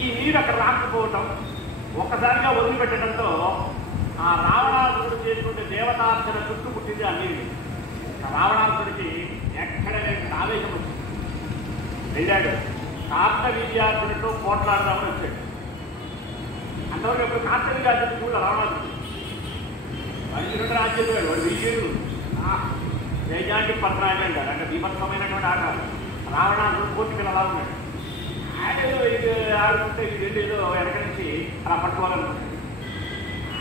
ఈ నీరు అక్కడ రాకపోవటం, ఒక్కసారిగా వదిలిపెట్టడంతో ఆ రావణాసురుడు చేసుకుంటే దేవతార్చన చుట్టూ పుట్టింది ఆ నీరు. రావణాసురుడికి ఎక్కడ లేని ఆవేశం వచ్చింది. వెళ్ళాడు, కార్తవీర్యార్జునుడితో పోట్లాడదామని వచ్చాడు. అంతవరకు ఎప్పుడు కార్తవీర్యార్జునుడు కూడా రావణాసురుడు అర్జునుడు రాజ్యం వాడు విజయుడు జైజాంటి పత్రాలు అంటారు. అంటే బీభత్సమైనటువంటి ఆట. రావణాసురుడు పూర్తిగా అలా ఉన్నాడు. ఆయన ఇది ఆడుకుంటే ఇది ఏదో వెనక నుంచి అలా పట్టుకోవాలనుకుంటాడు.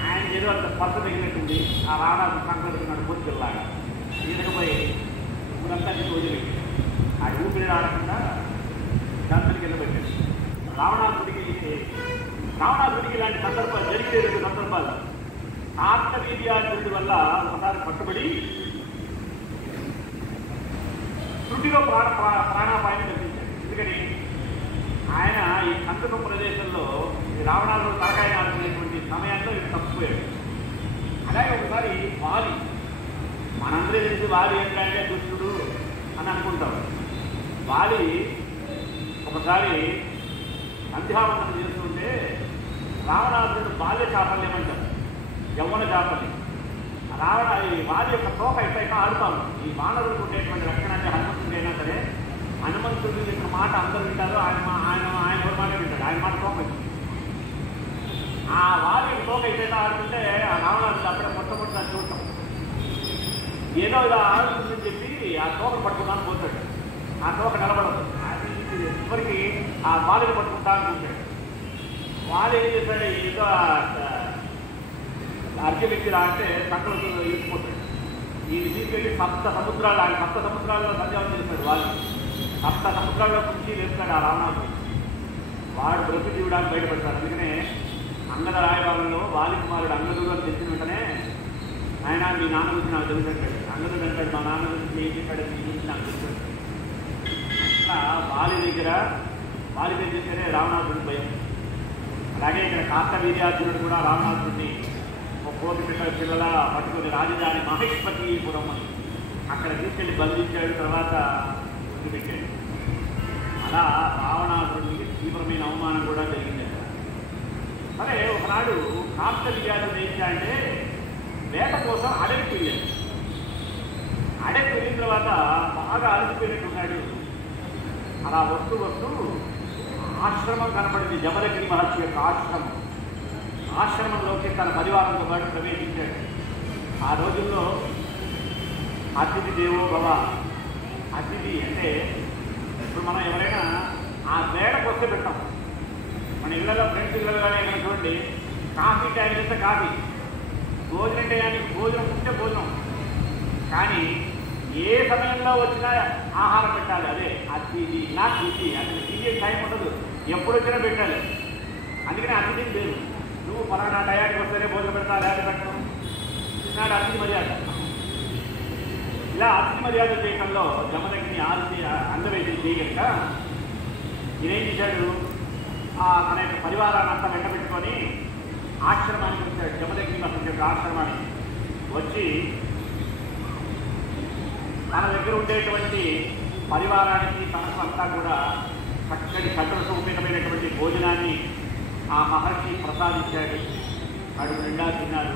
ఆయన ఏదో అంత పర్స తగినట్టుంది. ఆ రావణాసురుడు సంక్రమిస్తున్నాడు పూర్తిలాగా. ఈదకపోయి ఇప్పుడంతా నీకు వదిలిపెట్టి ఆ ఊపిరి ఆడకుండా శాంతికి వెళ్ళబెట్టాడు. రావణాసుడికి ఇలాంటి సందర్భాలు జరిగితే 2 సందర్భాలు. కార్తవీర్యార్జునుడి వల్ల ఒకసారి పట్టుబడి శృతిలో ప్రాణాపాయాన్ని కల్పించాడు. ఎందుకని ఆయన ఈ కందుకం ప్రదేశంలో రావణాసుడు తలకాయ ఆడుకునేటువంటి సమయంలో ఇది తప్పిపోయాడు. అలాగే ఒకసారి వాలి, మనందరూ తెలిసి వాలి ఏంటంటే దుష్టుడు అని అనుకుంటాం. వాలి ఒకసారి సంధ్యావందనం చేస్తుంటే రావణాసురుడు బాల్య చాపల్యం అంటారు, యవ్వన చాపల్యం. ఈ వాలి యొక్క తోక ఎట్లయినా ఆడుతాం. ఈ వానరులకు ఉండేటువంటి లక్షణాన్ని హనుమంతుడు అయినా సరే, హనుమంతుడి యొక్క మాట అందరూ వింటారు, ఆయన ఎవరి మాట వింటాడు, ఆయన మాట తోక. ఆ వాలి తోక ఎట్లయినా ఆడుతుంటే ఆ రావణాసుడు అక్కడ మొట్టమొదటి చూడటం ఏదో ఇలా ఆడుతుందని చెప్పి ఆ తోక పట్టుకున్నాను పోతాడు. ఆ తోక నిలబడదు. చివరికి ఆ వాలిని పట్టుకుంటా అనుకుంటాడు. వాళ్ళు ఏం చేశాడు, ఏదో అర్ఘ్యమిచ్చిరా అంటే సంకల్పంలో ఇరిగిపోతాడు. ఈయన తీసుకెళ్ళి 7 సముద్రాలు, ఆయన 7 సముద్రాల్లో సంధ్యావం చేస్తాడు. వాళ్ళు 7 సముద్రాల్లో పుంచి వేస్తాడు ఆ రావణాసుడు. వాడు బ్రతి జీవుడానికి బయటపడతాడు. అందుకనే అంగద రాయబారంలో వాలి కుమారుడు అంగదుడు అని తెలిసిన వెంటనే ఆయన మీ నాన్న గురించి నాకు తెలుసంటాడు. అంగదుడు అంటాడు, మా నాన్న గురించి ఏం చెప్పాడు, మీ గురించి నాకు తెలుసు. వాలి పేరు చేస్తేనే రావణాసురుడి భయం. అలాగే ఇక్కడ కార్తవీర్యార్జునుడు కూడా రావణాసురుడిని ఒక 1,00,00,000 పిల్లల పట్టుకుని రాజధాని మహేష్పతిపురం అని అక్కడ తీసుకెళ్లి బంధించాడు. తర్వాత వదిలిపెట్టాడు. అలా రావణాసురుడికి తీవ్రమైన అవమానం కూడా జరిగింది. సరే, ఒకనాడు కార్తవీర్యార్జునుడు ఏం చేయాలంటే వేట కోసం అడవికి వెళ్ళాడు. అడవికి వెళ్ళిన తర్వాత బాగా అలసిపోయినట్టున్నాడు. అలా వస్తూ ఆశ్రమం కనపడింది. జమదగ్ని మహర్షి యొక్క ఆశ్రమం. ఆశ్రమంలోకి తన పరివారంతో పాటు ప్రవేశించాడు. ఆ రోజుల్లో అతిథి దేవో భవ. అతిథి అంటే ఇప్పుడు మనం ఎవరైనా ఆ వేడకు వస్తే పెట్టాం. మన ఇళ్ళలో ఫ్రెండ్స్ ఇళ్ళలో కానీ ఎక్కడ చూడండి, కాఫీ టైం చేస్తే కాఫీ, భోజనం టయానికి భోజనం ఉంటే భోజనం. కానీ ఏ సమయంలో వచ్చినా ఆహారం పెట్టాలి. అదే అతిథి. నాకు ఇది అసలు ఇది టైం ఉండదు, ఎప్పుడు వచ్చినా పెట్టాలి. అందుకని అతిథి లేదు. నువ్వు పలానా టయానికి వస్తేనే భోజనం పెడతా, లేదా పెట్టడం. నాడు అతిథి మర్యాద. ఇలా అతిథి మర్యాద చేయడంలో జమదగ్ని అందవేసి చేయగలక ఈయనేం చేశాడు, తన యొక్క పరివారాన్ని అంతా వెంటబెట్టుకొని ఆశ్రమానికి వచ్చాడు. జమదగ్ని మహర్షి యొక్క ఆశ్రమానికి వచ్చి తన దగ్గర ఉండేటువంటి పరివారానికి తనకు అంతా కూడా చక్కటి సకృతోపేతమైనటువంటి భోజనాన్ని ఆ మహర్షి ప్రసాదించాడు. కడుపు నిండా తిన్నారు.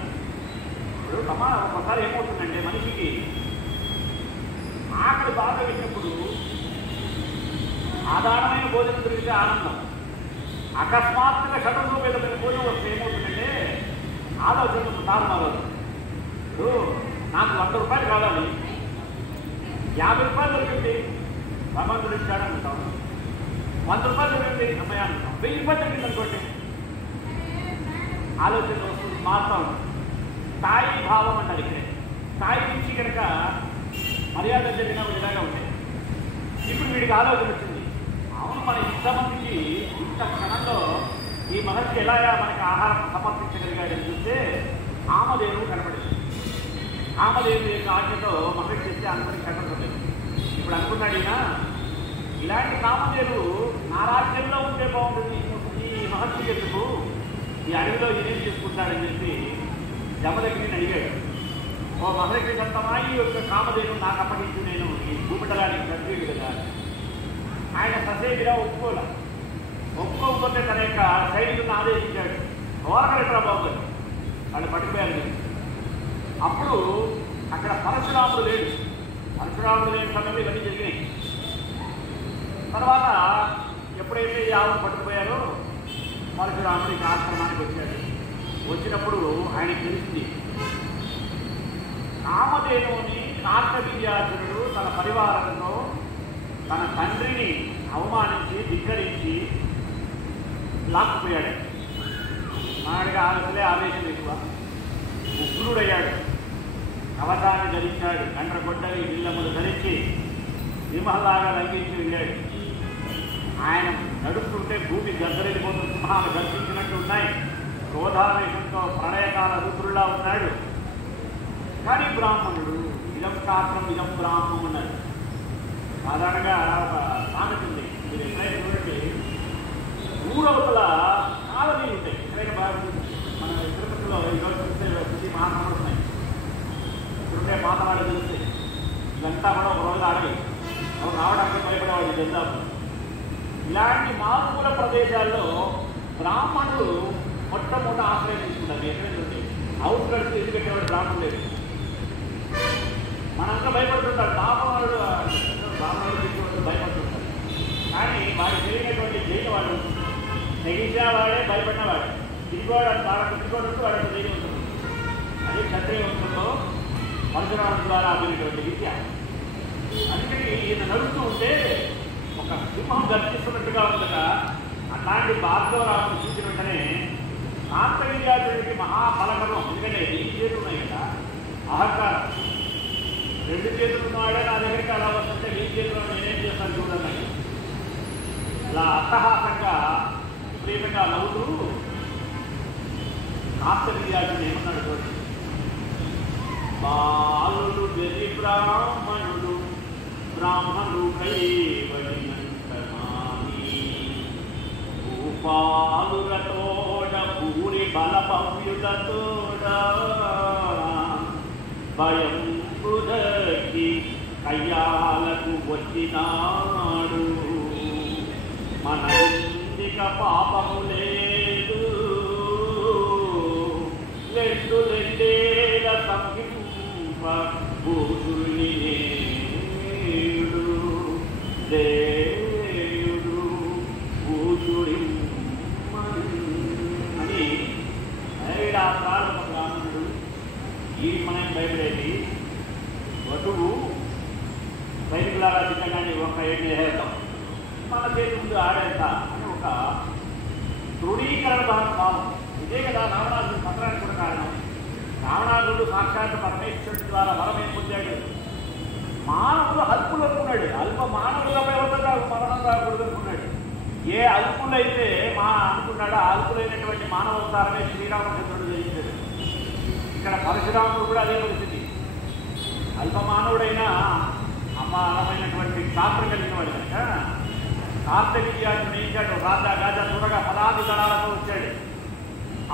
ఇప్పుడు ఒకసారి ఏమవుతుందంటే మనిషికి ఆకలి బాగా వేసినప్పుడు సాధారణమైన భోజనం దొరికితే ఆనందం. అకస్మాత్తుగా సకృతోపేతమైన భోజనం వస్తే ఏమవుతుందంటే ఆలోచన తారుమారదు. ఇప్పుడు నాకు 100 రూపాయలు కావాలి, 50 రూపాయలు దొరికింది, భగవంతుడు ఇచ్చాడనుకుంటాం. 100 రూపాయలు జరిగింది అమ్మాయి అనుకుంటాం, 1000 రూపాయలు జరిగింది అనుకోండి, ఆలోచన వస్తుంది, మారుతూ ఉంటుంది. స్థాయి భావం అంటారు ఇక్కడే. స్థాయి నుంచి కనుక మర్యాద జరిగిన ఇలాగా ఉంటాయి. ఇప్పుడు వీడికి ఆలోచన వచ్చింది, అవును మన ఇంతమందికి ఇంత క్షణంలో ఈ మహర్షి ఎలాగా మనకి ఆహారం సమర్పించగలిగాడని చూస్తే ఆమదేవుడు కనపడింది. ఆమదేవుడు యొక్క ఆజ్ఞతో మహర్షి చేస్తే అందరికి కనపడలేదు. ఇప్పుడు అనుకున్నాడు ఈయన, ఇలాంటి కామదేవుడు నా రాజ్యంలో ఉంటే బాగుంటుంది, ఈ మహర్షి ఎందుకు ఈ అడవిలో ఏం చేసుకుంటాడని చెప్పి జమ దగ్గరికి అడిగాడు. ఓ మహర్షి సంతమా, ఈ యొక్క కామదేవుడు నాకు అప్పగించి నేను ఈ భూమండలానికి ప్రతివేడు కదా. ఆయన ససేమిగా ఒప్పుకోకపోతే తన యొక్క సైనికులను ఆదేశించాడు, ఓరకరెట్రా బాబు వాళ్ళు పట్టుకుపోయారు. అప్పుడు అక్కడ పరశురాముడు లేడు. పరశురాముడు లేని సమయంలో ఇవన్నీ జరిగినాయి. తర్వాత ఎప్పుడైతే ఈ ఆవును పట్టుకుపోయారో పరశురాముడికి ఆశ్రమానికి వచ్చాడు. వచ్చినప్పుడు ఆయనకు తెలిసింది, కామధేనువుని కార్తవీర్యార్జునుడు తన పరివారంతో తన తండ్రిని అవమానించి ధిక్కరించి లాక్కుపోయాడు. నాడిగా ఆలోచలే ఆవేశం ఎక్కువ, ఉగ్రుడయ్యాడు. కవచాన్ని ధరించాడు, గండ్ర గొడ్డలి విల్లములు ధరించి సింహలాగా లంఘించి వెళ్ళాడు. ఆయన నడుస్తుంటే భూమి గద్దరెళ్ళిపోతున్న సింహాలు గర్జించినట్టు ఉన్నాయి. క్రోధావేశంతో ప్రళయకాల రుద్రులా ఉన్నాడు. కానీ బ్రాహ్మణుడు, ఇదం శాస్త్రం ఇదం బ్రాహ్మణం అన్నాడు. సాధారణంగా ఒక సామెత ఉంది, మీరు ఎప్పుడైనా చూడండి, ఊరవతల చాలా నీళ్ళు ఉంటాయి. ఎక్కడైనా బాగా మన తిరుపతిలో ఈరోజు చూస్తే ప్రతి మహాత్ములు ఉన్నాయి. ఇక్కడుండే పాతవాళ్ళు చూస్తే ఇదంతా కూడా ఒక రోజు అడవి, ఎవరు రావడానికి భయపడేవాళ్ళు జందాపు. ఇలాంటి మారుమూల ప్రదేశాల్లో బ్రాహ్మణులు మొట్టమొదటి ఆశ్రయం తీసుకుంటారు. ఎక్కడైనా ఉంటే అవుట్ కడితే ఎందుకు పెట్టేవాడు బ్రాహ్మణుడు లేదు. మనంతా భయపడుతుంటారు, బ్రాహ్మణుడు తీసుకుంటూ భయపడుతుంటారు. కానీ వాడు జరిగినటువంటి జైలు వాడు తెగించిన వాడే భయపడినవాడు, తిరిగివాడు బాగా తిరిగిపోవడంతో వాడు జైలు ఉంటుంది. అదే క్షత్రియ వంశంలో పరశురాముడి ద్వారా అభినటువంటి విద్య. అందుకని ఈయన నడుస్తూ ఉంటే ఒక సింహం గర్జిస్తున్నట్టుగా ఉండగా అట్లాంటి భార్గవరాముడు చూసిన వెంటనే కార్తవీర్యార్జునుడికి మహాఫలకరం. ఎందుకంటే ఈ చేతులు ఉన్నాయి కదా, అహంకారం. 2 చేతులు ఉన్నవాడే నా దగ్గరికి అలా వస్తుంటే ఈ చేతులు నేనేం చేస్తాను చూడండి, అలా అట్టహాసంగా ప్రేమగా నవ్వుతూ కార్తవీర్యార్జునుడు ఏమన్నాడు చూడండి, బాలుడు గది బ్రాహ్మణుడు బ్రాహ్మణుడు కైవడినంతమాని భూపాలురతోడ భూరి బలపవ్యులతోడ భయం బుధకి కయ్యాలకు వచ్చినాడు మన ఇందిక పాపము లేదు లెండు లెండేల సంహింప భూతుల్ని నేడు దేవుడు భూతుడి అని ఐడాసాలు బ్రాహ్మణుడు ఈ మనం భయపడేది వటువు సైనికులాగా చిన్నగానే ఒక ఏడు వేస్తాం మన చేతి ముందు ఆడేంత అని ఒక దృఢీకరణ భావం. ఇదే కదా రావణాసుడు పత్రానికి కూడా కారణం. రావణాసుడు సాక్షాత్ పరమేశ్వరుడి ద్వారా వరం ఏం పొందాడు, మానవుడు అల్పులు అనుకున్నాడు. అల్ప మానవులుగా వ్యవస్థగా మరణం రాకూడదు అనుకున్నాడు. ఏ అల్పులైతే అనుకున్నాడో ఆ అల్పులైనటువంటి మానవ అవతారమే శ్రీరామచంద్రుడు జయించాడు. ఇక్కడ పరశురాముడు కూడా అదే పరిస్థితి. అల్ప మానవుడైనా అపారమైనటువంటి శాస్త్రం కలిగిన వాడు కనుక కార్తవీర్యార్జునుడు ఇచ్చాడు. రాజా గాజా త్వరగా 10 దళాలతో వచ్చాడు.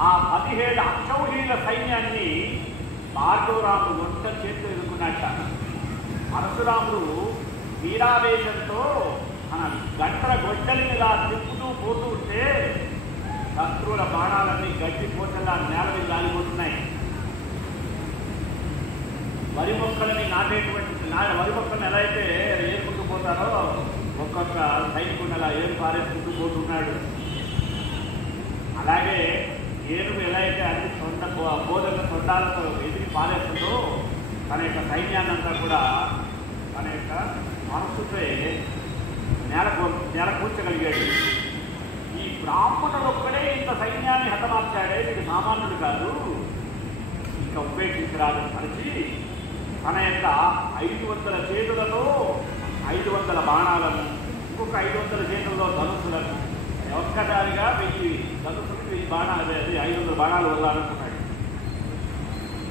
ఆ 17 అక్షౌహిణీల సైన్యాన్ని భార్గవరాముడు ఒంట చేతితో ఎదుర్కొన్నట్ట. పరశురాముడు వీరావేశంతో మన గంటల గొడ్డలి ఇలా తిప్పుతూ పోతూ ఉంటే శత్రువుల బాణాలన్నీ గడ్డి పోతలా నేల మీద గాలిపోతున్నాయి. వరి మొక్కలని నాటేటువంటి వరి మొక్కలను ఎలా అయితే ఏరుకుంటూ పోతారో ఒక్కొక్క సైనికుడు అలా ఏరు పారేసుకుంటూ పోతున్నాడు. అలాగే ఏనుగు ఎలా అయితే అన్ని బోధక సొంతాలతో ఎదిగి పారేస్తుందో తన యొక్క సైన్యాన్ని అంతా కూడా తన యొక్క మనస్సుపై నేల నెలకూర్చగలిగాడు. ఈ బ్రాహ్మణుడు ఒక్కడే ఇంత సైన్యాన్ని హతమార్చాడే, ఇది సామాన్యుడు కాదు, ఇంకా ఉపేక్షించరాదని మనిషి తన యొక్క 500 చేతులతో 500 బాణాలను, ఇంకొక 500 చేతుల్లో ధనుసులను, ఒక్కసారిగా 1000 ధనుసులకు 1000 బాణాలు, అది 500 బాణాలు వదలాలనుకున్నాడు.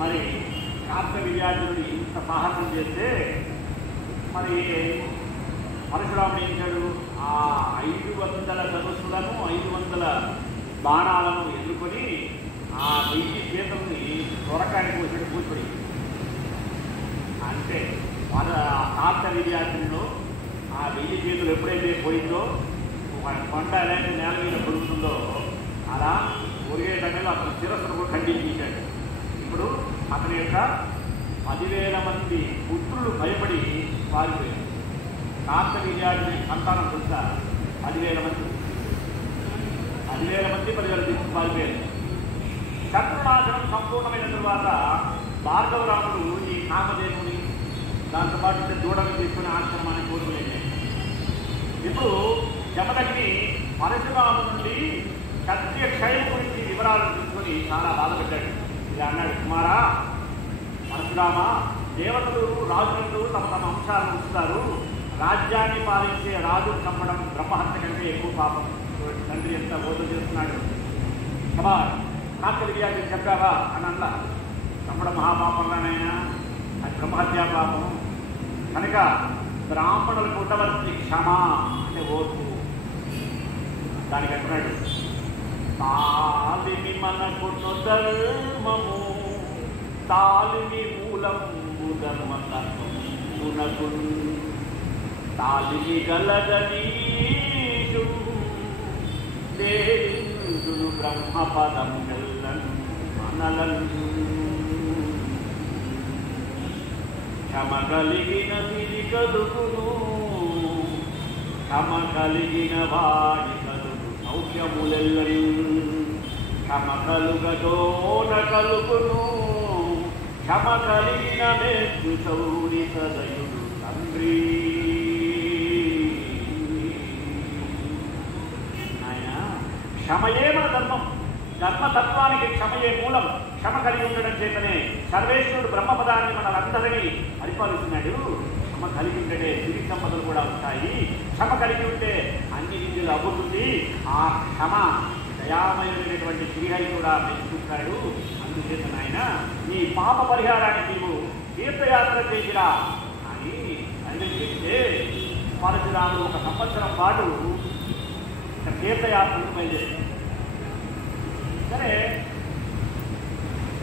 మరి కార్తవీర్యార్జునుడు ఇంత సాహసం చేస్తే మరి పరశురాముడు ఏం చేశాడు? ఆ 500 ధనుసులను 500 బాణాలను ఎన్నుకొని ఆ 1000 చేతుల్ని దొరకానికి వచ్చాడు కూర్చొని. అంటే మన కార్తవీర్యార్జునుడు ఆ 1000 చేతులు ఎప్పుడైతే పోయిందో, కొండ ఎలాంటి నేల మీద పడుతుందో అలా ఒరిగే టైంలో అతను శిరస్సును కూడా ఖండించాడు. ఇప్పుడు అతని యొక్క 10,000 మంది పుత్రులు భయపడి పారిపోయారు. కార్తవీర్యార్జుని సంతానం తెలుసా? 10,000 మంది 10,000 తీసుకు పారిపోయారు. శత్రునాశనం సంపూర్ణమైన తరువాత భార్గవరాముడు ఈ కామధేనుని దాంతోపాటు దూడని తీసుకుని ఆశ్రమాన్ని కోరుకునేది. ఇప్పుడు జమదగ్ని పరశురాము నుండి క్షత్రియ క్షయం గురించి వివరాలను తీసుకొని చాలా బాధపడ్డాడు. ఇలా అన్నాడు, కుమారా పరశురామ, దేవతలు రాజులు తమ తమ అంశాలను ఉంచుతారు, రాజ్యాన్ని పాలించే రాజు చంపడం బ్రహ్మహత్య కంటే ఎక్కువ పాపం. తండ్రి ఎంత బోధ చేస్తున్నాడు. సభా కార్తవీర్యార్జునుడు చెప్పావా అని అన్నా, చంపడం మహాపాపంగానైనా అది బ్రహ్మహత్యా పాపం కనుక బ్రాహ్మణులకు ఉండవలసి క్షమ అంటే ఓర్పు. దానికి అంటున్నాడు, తాలిమి మనకును ధర్మము, తాలిమి మూలము ధర్మతత్వమునకు, తాలిమి గలగనీషు దేవిందును బ్రహ్మపదం మెల్లను మనలను, క్షమ కలిగిన సిరి కలుగును, క్షమ కలిగిన వాడి కలుగు సౌఖ్యములెల్లను, క్షమ కలుగదోన కలుగును, క్షమ కలిగిన మేత్తు చౌరి సదయుడు తండ్రి. ఆయన క్షమయే మన ధర్మం, ధర్మతత్వానికి క్షమయే మూలం. క్షమ కలిగి ఉండడం చేతనే సర్వేశ్వరుడు బ్రహ్మపదాన్ని మనలందరినీ పరిపాలిస్తున్నాడు. క్షమ కలిగి ఉంటే సిరి సంపదలు కూడా ఉంటాయి. క్షమ కలిగి ఉంటే అన్ని విద్యలు అవ్వుతుంది. ఆ క్షమ దయామయుడైనటువంటి శ్రీహరి కూడా మెచ్చుకుంటాడు. అందుచేత నాయన నీ పాప పరిహారానికి నీవు తీర్థయాత్ర చేసిరా అని తండ్రి చెప్తే పరశురాముడు 1 సంవత్సరం పాటు తీర్థయాత్రకు బయలుదేరాడు. సరే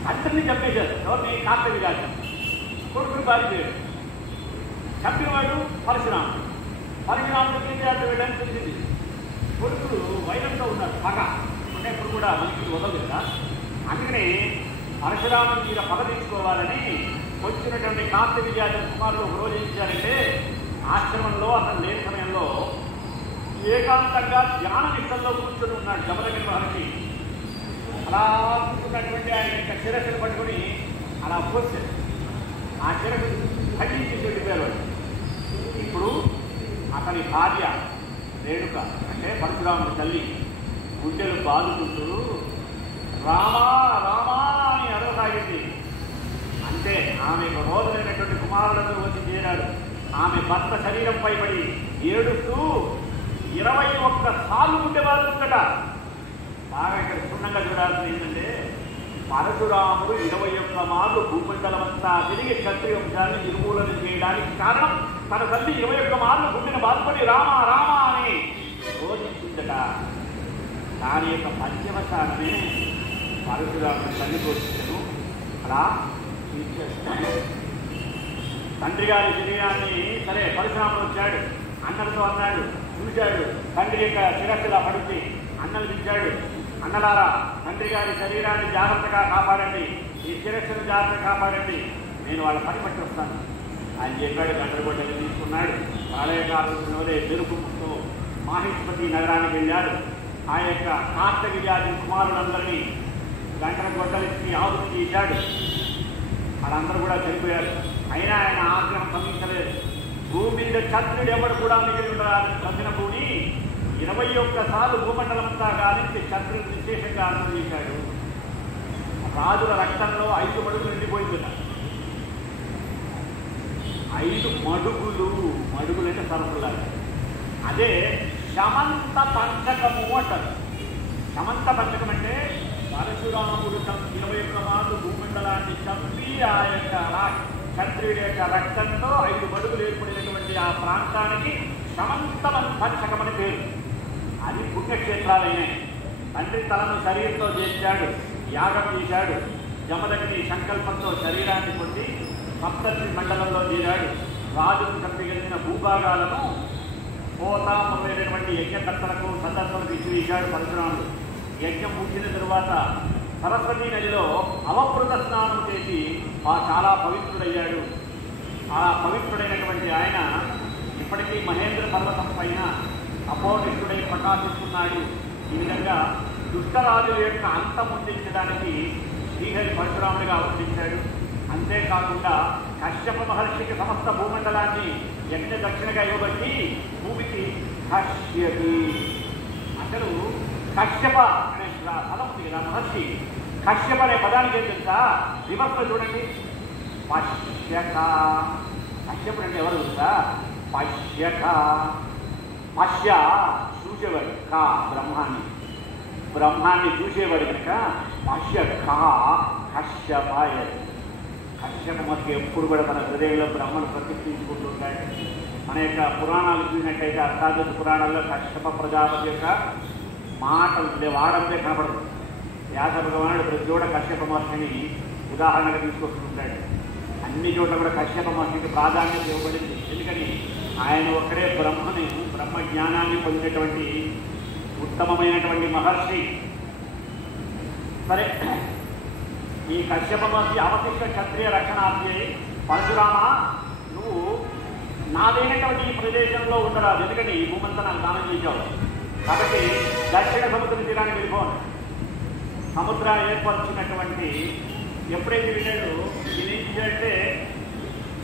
తండ్రిని చంపేశారు. ఎవరిని? కార్తవీర్యార్జునుడు. కొడుకుని పారిపోయాడు. చంపేవాడు పరశురాముడు. పరశురాముడు తీర్థయాత్ర వెళ్ళడానికి తెలిసింది. కొడుకులు వైరంతో ఉన్నారు, పగ అంటే ఇప్పుడు కూడా మనకి వదలదు కదా. అందుకని పరశురాముడి మీద పగ తీసుకోవాలని వచ్చినటువంటి కార్తవీర్యార్జున కుమారుడు ఒక రోజు ఏం చేశారంటే, ఆశ్రమంలో అతను లేని సమయంలో ఏకాంతంగా ధ్యాన నిష్టంలో కూర్చొని ఉన్నాడు జమదగ్ని మహర్షి. అలా కూర్చున్నటువంటి ఆయన యొక్క శిరస్సును పట్టుకొని అలా పోసాడు. ఆ శిరస్సు ఖండించి వెళ్ళిపోయారు. ఇప్పుడు అతని భార్య రేణుక అంటే పరశురాముడి తల్లి గుండెలు బాదుకుంటూ రామా రామా అని అడగసాగింది. అంటే ఆమె రోజులైనటువంటి కుమారులందరూ వచ్చి చేరాడు. ఆమె భర్త శరీరంపై పడి ఏడుస్తూ 21 సార్లు గుండె బాదుతుందట. బాగా ఇక్కడ క్షుణ్ణంగా చూడాల్సింది ఏంటంటే, పరశురాముడు 21 మార్లు భూమండలమంతా తిరిగి క్షత్రియ వంశాన్ని నిర్మూలన చేయడానికి కారణం తన తల్లి 21 మార్లు గుండెను బాధపడి రామ రామ అని రోధించిందట. దాని యొక్క పద్యవశాలనే పరశురాముడు తల్లి కోరుతున్నాను అలా తీర్చేస్తాను. తండ్రి గారి శరీరాన్ని సరే పరశురాముడు వచ్చాడు, అన్నలతో అన్నాడు, చూశాడు. తండ్రి యొక్క శిరస్సులా పడుతుంది. అన్నలు పిలిచాడు, అన్నలారా తండ్రి గారి శరీరాన్ని జాగ్రత్తగా కాపాడండి, ఈ శిరస్సును జాగ్రత్తగా కాపాడండి, నేను వాళ్ళ పని పట్టి వస్తాను ఆయన చెప్పాడు. గంటలగొడ్డలు తీసుకున్నాడు. ప్రళయకాలంలోనే మెరుపుతో మాహిష్మతి నగరానికి వెళ్ళాడు. ఆ యొక్క కార్తవీర్యార్జున కుమారులందరినీ గంటలగొడ్డలిచ్చి ఆవులు తీశాడు. వాళ్ళందరూ కూడా చనిపోయారు. అయినా ఆయన ఆగ్రహం స్పందించలేదు. భూమి మీద క్షత్రుడు ఎవరు కూడా మిగిలి ఉండరాని భూమి 21 సార్లు భూమండలంతా గాలించి చంద్రుడు విశేషంగా అనుభవించాడు. రాజుల రక్తంలో 5 మడుగులు నిండిపోయింది. 5 మడుగులు, మడుగులు అంటే సరఫులాగా. అదే శమంత పంచకము అంటారు. శమంత పంచకం అంటే పరశురాముడు 21 మార్లు భూమండలాన్ని చంపి ఆ యొక్క క్షత్రియుడి యొక్క రక్తంతో 5 మడుగులు ఏర్పడినటువంటి ఆ ప్రాంతానికి శమంత పంచకం అని పేరు. అది పుణ్యక్షేత్రాలైనాయి. తండ్రి తలను శరీరంతో చేశాడు, యాగం చేశాడు. జమదగ్ని సంకల్పంతో శరీరాన్ని పొంది సప్తర్షి మండలంలో చేరాడు. రాజుకు సంపగలిగిన భూభాగాలను కోత మొదలైనటువంటి యజ్ఞకర్తలకు సందర్భాలకు ఇచ్చివేశాడు పరశురాముడు. యజ్ఞం ముగిసిన తరువాత సరస్వతీ నదిలో అవపృత స్నానం చేసి చాలా పవిత్రుడయ్యాడు. ఆ పవిత్రుడైనటువంటి ఆయన ఇప్పటికీ మహేంద్ర పర్వతం పైన అపౌర్ణిష్ఠుడై ప్రకాశిస్తున్నాడు. ఈ విధంగా దుష్టరాజుల యొక్క అంతమొందించడానికి శ్రీహరి పరశురాముడిగా అవతరించాడు. అంతేకాకుండా కశ్యప మహర్షికి సమస్త భూమండలాన్ని యజ్ఞ దక్షిణగా ఇవ్వబట్టి భూమికి కశ్యపి అసలు కశ్యప అనే పదం ఉంది కదా, మహర్షి కశ్యప అనే పదానికి ఏం తెలుసా? రివర్స్లో చూడండి, పశ్యక. కశ్యపుడు అంటే ఎవరు తెలుసా? పశ్యక. పశ్య చూసేవాడు, కా బ్రహ్మాన్ని, బ్రహ్మాన్ని చూసేవాడు కనుక పశ్య కా కశ్యపాయ. కశ్యప మహర్షి ఎప్పుడు కూడా తన హృదయంలో బ్రహ్మను ప్రతిష్ఠించుకుంటుంటాడు. మన యొక్క పురాణాలు చూసినట్టయితే అష్టాదశ పురాణాల్లో కశ్యప ప్రజాపతి యొక్క మాటలు వాడంతే కనపడదు. వ్యాస భగవానుడు ప్రతి చోట కశ్యప మహర్షిని ఉదాహరణగా తీసుకొస్తుంటాడు. అన్ని చోట్ల కూడా కశ్యప మహర్షికి ప్రాధాన్యత ఇవ్వబడింది. ఎందుకని ఆయన ఒక్కడే బ్రహ్మ జ్ఞానాన్ని పొందినటువంటి ఉత్తమమైనటువంటి మహర్షి. సరే, ఈ కశ్యప మహర్షి అవశిష్ట క్షత్రియ రక్షణార్థి అయి పరశురామ నువ్వు నాదైనటువంటి ఈ ప్రదేశంలో ఉండరాదు, ఎందుకని ఈ భూమంతా నాకు దానం చేశావు కాబట్టి దక్షిణ సముద్ర తీరాన్ని వెళ్ళిపోను. సముద్రాన్ని ఏర్పరుచున్నటువంటి ఎప్పుడైతే విన్నాడు ఇది అంటే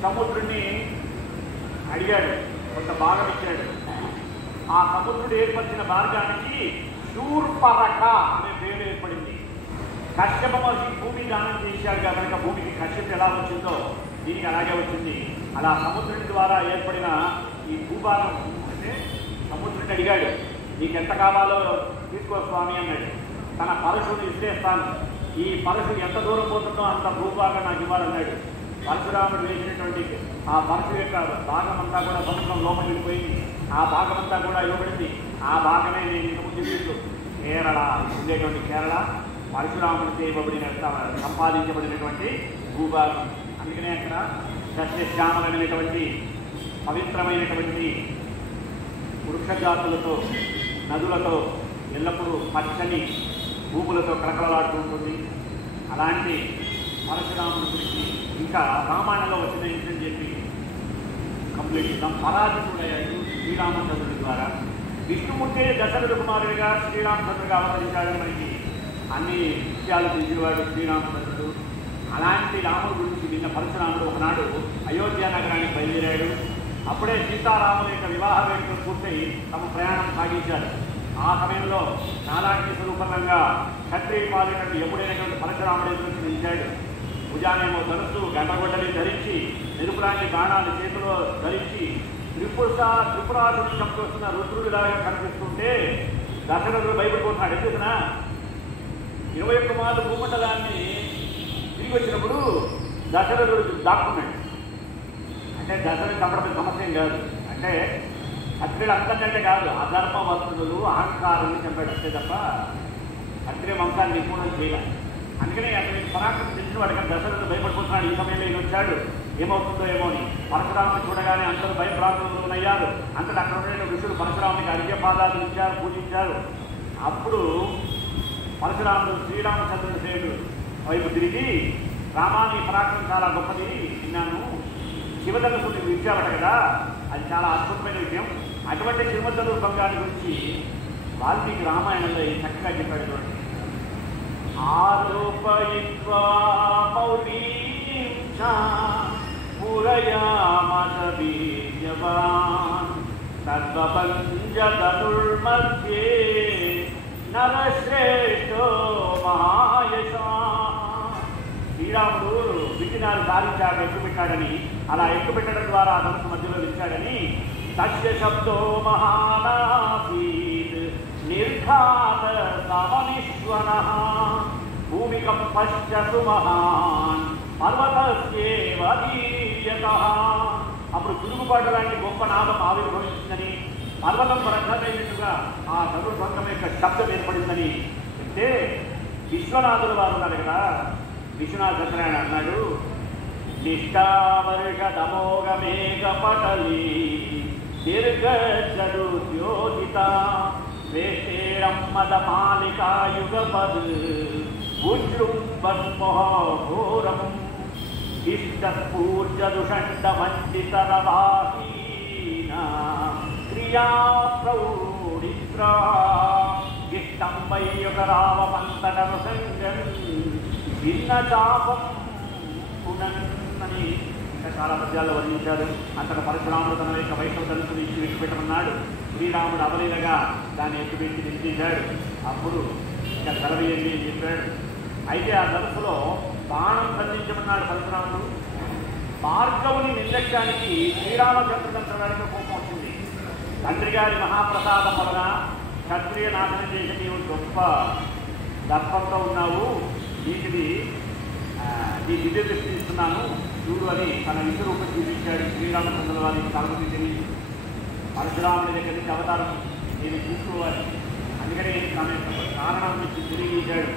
సముద్రుడిని అడిగాడు, కొంత భాగం ఇచ్చాడు. ఆ సముద్రుడు ఏర్పరిచిన మార్గానికి శూర్పరక అనే పేరు ఏర్పడింది. కశ్యప మహర్షి భూమి దానం చేశాడు కనుక భూమికి కశ్యప ఎలా వచ్చిందో దీనికి అలాగే వచ్చింది. అలా సముద్రుడి ద్వారా ఏర్పడిన ఈ భూభాగం అంటే సముద్రుడిని అడిగాడు, నీకెంత కావాలో తీసుకో స్వామి అన్నాడు. తన పరశుని ఇచ్చేస్తాను, ఈ పరశు ఎంత దూరం పోతుందో అంత భూభాగం నాకు ఇవ్వాలన్నాడు. పరశురాముడు వేసినటువంటి ఆ పరశు యొక్క భాగం అంతా కూడా సముద్రం లోపలికి వెళ్ళిపోయింది. ఆ భాగం అంతా కూడా ఇవ్వబడింది. ఆ భాగమే నేను ఇంతకుముందు చెప్పిండు కేరళ ఉండేటువంటి కేరళ పరశురాముడికి ఇవ్వబడిన సంపాదించబడినటువంటి భూభాగం. అందుకనే అక్కడ సస్యశ్యామలమైనటువంటి పవిత్రమైనటువంటి వృక్షజాతులతో నదులతో ఎల్లప్పుడూ పచ్చని భూములతో కలకలలాడుతూ ఉంటుంది. అలాంటి పరశురాముడి గురించి ఇంకా రామాయణంలో వచ్చిన ఇన్సిడెంట్ చెప్పి కంప్లీట్ చేద్దాం. పరాజితుడయ్యాడు శ్రీరామచంద్రుడి ద్వారా. విష్ణుమూర్తి దశరథ కుమారుడిగా శ్రీరామచంద్రుడిగా అవతరించాడని మనకి అన్ని విషయాలు తెలిసినవాడు శ్రీరామచంద్రుడు. అలాంటి రాముడి గురించి విన్న పరశురాముడు ఒకనాడు అయోధ్య నగరానికి బయలుదేరాడు. అప్పుడే సీతారాముల యొక్క వివాహ వేడుకలు పూర్తయి తమ ప్రయాణం సాగించారు. ఆ సమయంలో నాలాంటి స్వరూపంగా క్షత్రియ పాలినటువంటి ఎప్పుడైనటువంటి పరశురాముడు ఎదురు నిలిచాడు. భుజానేమో ధనుసు గంటగొడ్డలి ధరించి నిరుపురాన్ని బాణాలు చేతిలో ధరించి త్రిపురాసుని చంపుకొస్తున్న రుద్రుడిలాగా కనిపిస్తుంటే దశరథుడు భయపడిపోతున్నాడు. ఎందుకునా 21 మార్లు భూమండలాన్ని తిరిగి వచ్చినప్పుడు దశరథుడు దాక్కున్నాడు. అంటే దశరథుడు చంపడం సమస్య కాదు, అంటే క్షత్రియుడు అంతకంటే కాదు, అధర్మవంతులు అహంకారాన్ని చంపాడు అంతే తప్ప క్షత్రియ వంశాన్ని నిపుణం చేయాలి. అందుకనే అతనికి పరాక్రమం తెలిసిన వాడికి దశరథుడు భయపడిపోతున్నాడు. ఈ సమయంలో ఈయన వచ్చాడు, ఏమవుతుందో ఏమో అని. పరశురాముని చూడగానే అందరూ భయప్రాంతులయ్యారు. అంతటా అక్కడ ఉండే ఋషులు పరశురామునికి అర్ఘ్యపాదాలు ఇచ్చారు, పూజించారు. అప్పుడు పరశురాముడు శ్రీరామచంద్రుడి సేవుడు వైపు తిరిగి, రామాని పరాక్రమం చాలా గొప్పది విన్నాను, శివధనుసుని విద్యావట కదా, అది చాలా అద్భుతమైన విషయం. అటువంటి శివధను బంగారి గురించి వాల్మీకి రామాయణంలో చక్కగా చెప్పాడు. చూడండి, ఆరోపయిత్వా మౌలీం పురయామస బీజవాన్ సర్వపంచధనుర్मध्ये నరశ్రేష్ఠో మహాయశా. శ్రీరాముడు విజయాలు సాధించాక ఎక్కుపెట్టాడని, అలా ఎక్కుపెట్టడం ద్వారా ధనుసు మధ్యలో విచ్చాడని తస్య శబ్దో మహానాసీత్ నిర్ఘాత సమనిశ్వనః భూమికంపశ్చ సుమహాన్ పర్వతస్యేవ వీర్యతః. అప్పుడు తిరుగుబాటు లాంటి గొప్ప నాదం ఆవిర్భవించిందని, పర్వతం ప్రజ్ఞమైనట్టుగా ఆ ధనుర్భంగం యొక్క శబ్దం ఏర్పడిందని చెప్తే విశ్వనాథుల వారు ఉన్నారు కదా, విశ్వనాథ సత్యనారాయణ అన్నాడు, నిష్ఠావర్షదమోఘమేఘ పటలీ దీర్ఘచరుద్యోతిత వేష్టేరమ్మదమాలికాయుగపద్ ఉజృంభన్మోహఘోరం ఇష్టస్ఫూర్జదుషండమండితరవాహీన క్రియా ప్రౌఢిత్రా ఇష్టం వయ్యుగరావమంతటను సంగం భిన్న చాపం పునన్నని ఇంకా చాలా పద్యాల్లో వర్ణించాడు. అంతట పరశురాముడు తన యొక్క వైష్ణవ ధనుసును ఇచ్చి విడిచిపెట్టమన్నాడు. శ్రీరాముడు అవలీలగా దాన్ని ఎత్తుపెట్టి నిలిచేశాడు. అప్పుడు ఇంకా సెలవేయండి అని చెప్పాడు. అయితే ఆ ధనుసులో బాణం సంధించమన్నాడు పరశురాముడు. భార్గవుని నిర్లక్ష్యానికి శ్రీరామచంద్రుడంతడానికి కోపం వచ్చింది. తండ్రి గారి మహాప్రసాదం వలన క్షత్రియ నాశనం చేసి నీవు గొప్ప దర్పంతో ఉన్నావు, నీటిది నీ దివ్య దృష్టి ఇస్తున్నాను చూడు అని తన విశ్వరూపం చూపించాడు. శ్రీరామచంద్రుల వారికి తలముకి తెలియదు. పరశురాముడి దగ్గర నుంచి అవతారం నేను చూసుకోవాలి, అందుకని తన కారణం నుంచి తెలియజేశాడు.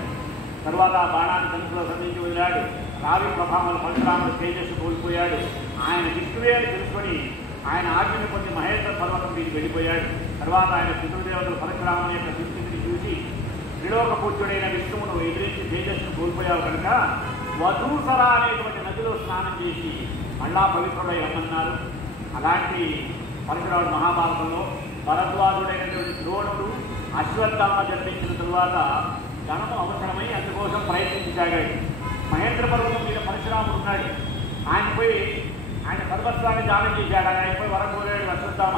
తరువాత ఆ బాణాన్ని ధనుసులో సంధించి వదిలాడు. రావి ప్రభావం పరశురాముడు తేజస్సు కోల్పోయాడు. ఆయన విష్ణువే అని తెలుసుకొని ఆయన ఆజ్ఞను పొంది మహేశ్వర పర్వతం దీనికి వెళ్ళిపోయాడు. తర్వాత ఆయన పితృదేవతలు పరశురాముని యొక్క దుస్థితిని చూసి త్రిలోక పూజ్యుడైన విష్ణువును ఎదిరించి తేజస్సును కోల్పోయావు కనుక వధూసర అనేటువంటి నదిలో స్నానం చేసి మళ్ళా పవిత్రుడై రమ్మన్నారు. అలాంటి పరశురాముడు మహాభారతంలో భరద్వాజుడైనటువంటి ద్రోణుడు అశ్వత్థామ జన్మించిన తరువాత ధనము అవసరమై అందుకోసం ప్రయత్నించాడు. మహేంద్ర పర్వతం మీద పరశురాముడు ఉన్నాడు. ఆయన పోయి ఆయన సర్వస్వాన్ని దానం చేశాడు. ఆయన పోయి వరం కోరాడు అశ్వత్థామ.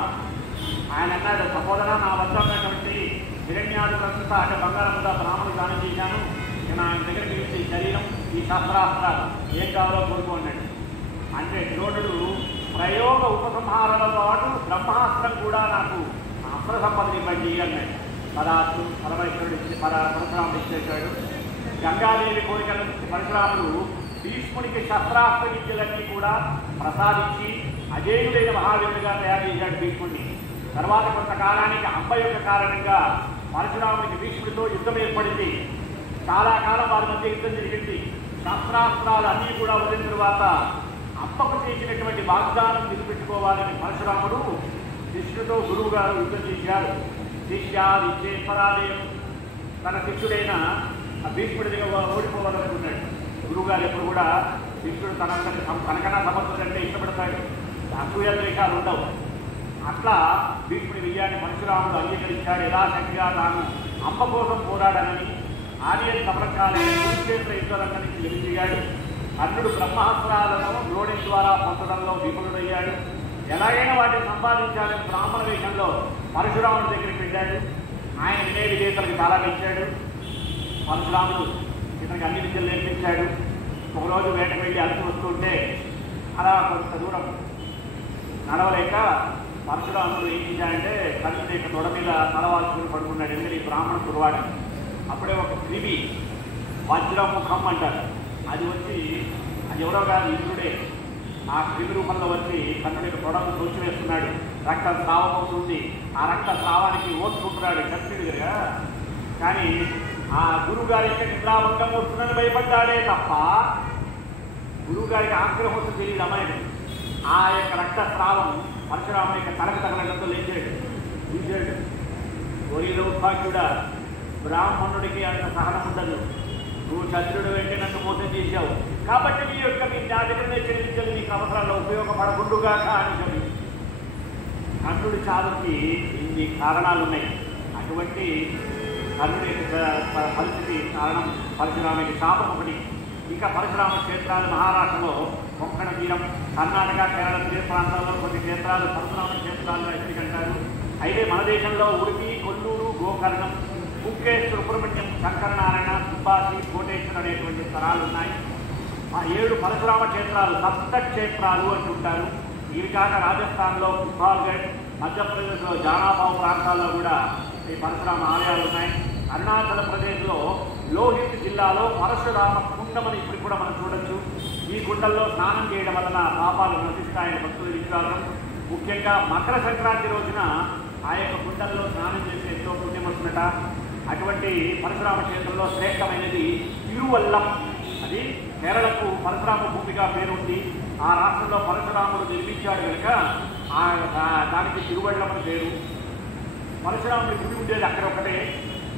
ఆయన అన్నాడు, సపోదన నా వద్ద ఉన్నటువంటి హిరణ్యాదులంతా అంటే బంగారంతా బ్రాహ్మణుడు దానం చేశాను. నేను ఆయన దగ్గర పిలిచి శరీరం ఈ శస్త్రాస్త్రాలు ఏం కావాలో కోరుకున్నాడు. అంటే ద్రోణుడు ప్రయోగ ఉపసంహారాలతో పాటు బ్రహ్మాస్త్రం కూడా నాకు అస్త్ర సంపదలు ఇవ్వండి అన్నాడు. పదార్థు పరమేశ్వరుడు ఇచ్చి పరశురాముడు ఇచ్చేశాడు. గంగాదేవి కోరికల నుంచి పరశురాముడు భీష్ముడికి శస్త్రాస్త్ర విద్యలన్నీ కూడా ప్రసాదించి అజేయుడైన మహావీరుడిగా తయారు చేశాడు భీష్ముడిని. తర్వాత కొంతకాలానికి అంబ యొక్క కారణంగా పరశురాముడికి భీష్ముడితో యుద్ధం ఏర్పడింది. చాలా కాలం వారి మధ్య యుద్ధం జరిగింది. శస్త్రాస్త్రాలు అన్నీ కూడా వదిలిన తరువాత అంబకు చేసినటువంటి వాగ్దానం నిలబెట్టుకోవాలని పరశురాముడు శిష్యుడితో గురువు గారు యుద్ధం చేశారు. శిష్యాదిచ్చే పరాలయం తన శిష్యుడైన భీష్ముడి దగ్గర ఓడిపోవాలనుకున్నాడు. గురువుగారు ఎప్పుడు కూడా శిష్యుడు తనకన్నా సమర్థుడంటే ఇష్టపడతాడు, అసూయ ద్వేషాలు ఉండవు. అట్లా భీష్ముడి విజయాన్ని పరశురాముడు అంగీకరించాడు. యథాశక్తిగా తాను అంబ కోసం పోరాడనని ఆర్యన్ సమరకాలైన కురుక్షేత్ర యుద్ధరంగం నుంచి వెలిదిగాడు. కర్ణుడు బ్రహ్మాస్త్రాలను ద్రోణి ద్వారా పొందడంలో విఫలుడయ్యాడు. ఎలాగైనా వాటిని సంపాదించాలని బ్రాహ్మణ వేషంలో పరశురాముడి దగ్గరికి వెళ్ళాడు. ఆయన వినయ విజేతలకు చాలా పెంచాడు. పరశురాముడు ఇతనికి అన్ని విద్యలు నేర్పించాడు. ఒకరోజు వేటకు వెళ్ళి అలసి వస్తుంటే అలా కొంత దూరం నడవలేక పరశురాముడు ఏం చేశాడంటే కర్ణుడి యొక్క తొడ మీద తలవాల్చుకుని పడుకున్నాడు. ఎందుకంటే ఈ బ్రాహ్మణ కురవాడు. అప్పుడే ఒక క్రిమి వజ్రముఖం అంటారు, అది వచ్చి అది ఎవరో కాదు ఇంద్రుడే. ఆ క్రిమి రూపంలో వచ్చి కర్ణుడి యొక్క తొడను తోచివేస్తున్నాడు. రక్తం స్రావమవుతుంది. ఆ రక్త స్రావానికి ఓర్చుకుంటున్నాడు క్షత్రియుడిగా. కానీ ఆ గురువుగారి యొక్క నిద్రాభంగం వస్తుందని భయపడ్డాడే తప్ప గురువుగారికి ఆగ్రహం వస్తుంది తెలియదు అమ్మాయిని. ఆ యొక్క రక్తస్రావం పరశురాముడి యొక్క తలకు తగలడంతో లేచాడు, చూశాడు. ఓరి దౌర్భాగ్యుడా, బ్రాహ్మణుడికి అంత సహనం ఉండదు. నువ్వు క్షత్రుడు వెంట నన్ను మోసం చేశావు కాబట్టి నీ యొక్క మీ జాతకనే చెల్లించలు నీకు అవసరాల్లో ఉపయోగపడకుండుగా అని చెప్పి కర్ణుడి చావుకి ఇన్ని కారణాలు ఉన్నాయి. అటువంటి కర్ణుడి పరిస్థితి కారణం పరశురాముడికి శాపం ఒకటి. ఇంకా పరశురామ క్షేత్రాలు మహారాష్ట్రలో కొంకణ తీరం, కర్ణాటక, కేరళ తీర ప్రాంతాల్లో కొన్ని క్షేత్రాలు పరశురామ క్షేత్రాలుగా ఎన్నికంటారు. అయితే మన దేశంలో ఉడిపి, కొల్లూరు, గోకర్ణం, కుక్కేట్, సుబ్రహ్మణ్యం, శంకరనారాయణ, సుబ్బాసి, కోటేశ్వర్ అనేటువంటి స్థలాలు ఉన్నాయి. ఆ 7 పరశురామ క్షేత్రాలు సప్త క్షేత్రాలు అంటుంటారు. ఇవి కాక రాజస్థాన్లో పిథాల్గఢ్, మధ్యప్రదేశ్లో జానాబావ్ ప్రాంతాల్లో కూడా ఈ పరశురామ ఆలయాలు ఉన్నాయి. అరుణాచల్ ప్రదేశ్లో లోహిత్ జిల్లాలో పరశురామ కుండమని ఇప్పుడు కూడా మనం చూడొచ్చు. ఈ కుండల్లో స్నానం చేయడం వలన పాపాలు నశిస్తాయని భక్తుల విశ్వాసం. ముఖ్యంగా మకర సంక్రాంతి రోజున ఆ యొక్క కుండల్లో స్నానం చేసి ఎంతో పుణ్యం వస్తున్నట. అటువంటి పరశురామ క్షేత్రంలో శ్రేష్టమైనది తిరువల్లం. అది కేరళకు పరశురామ భూమిగా పేరుంది. ఆ రాష్ట్రంలో పరశురాముడు నిర్మించాడు కనుక దానికి తిరువల్లం అని పేరు. పరశురాముడి గుడి ఉండేది అక్కడ ఒకటే.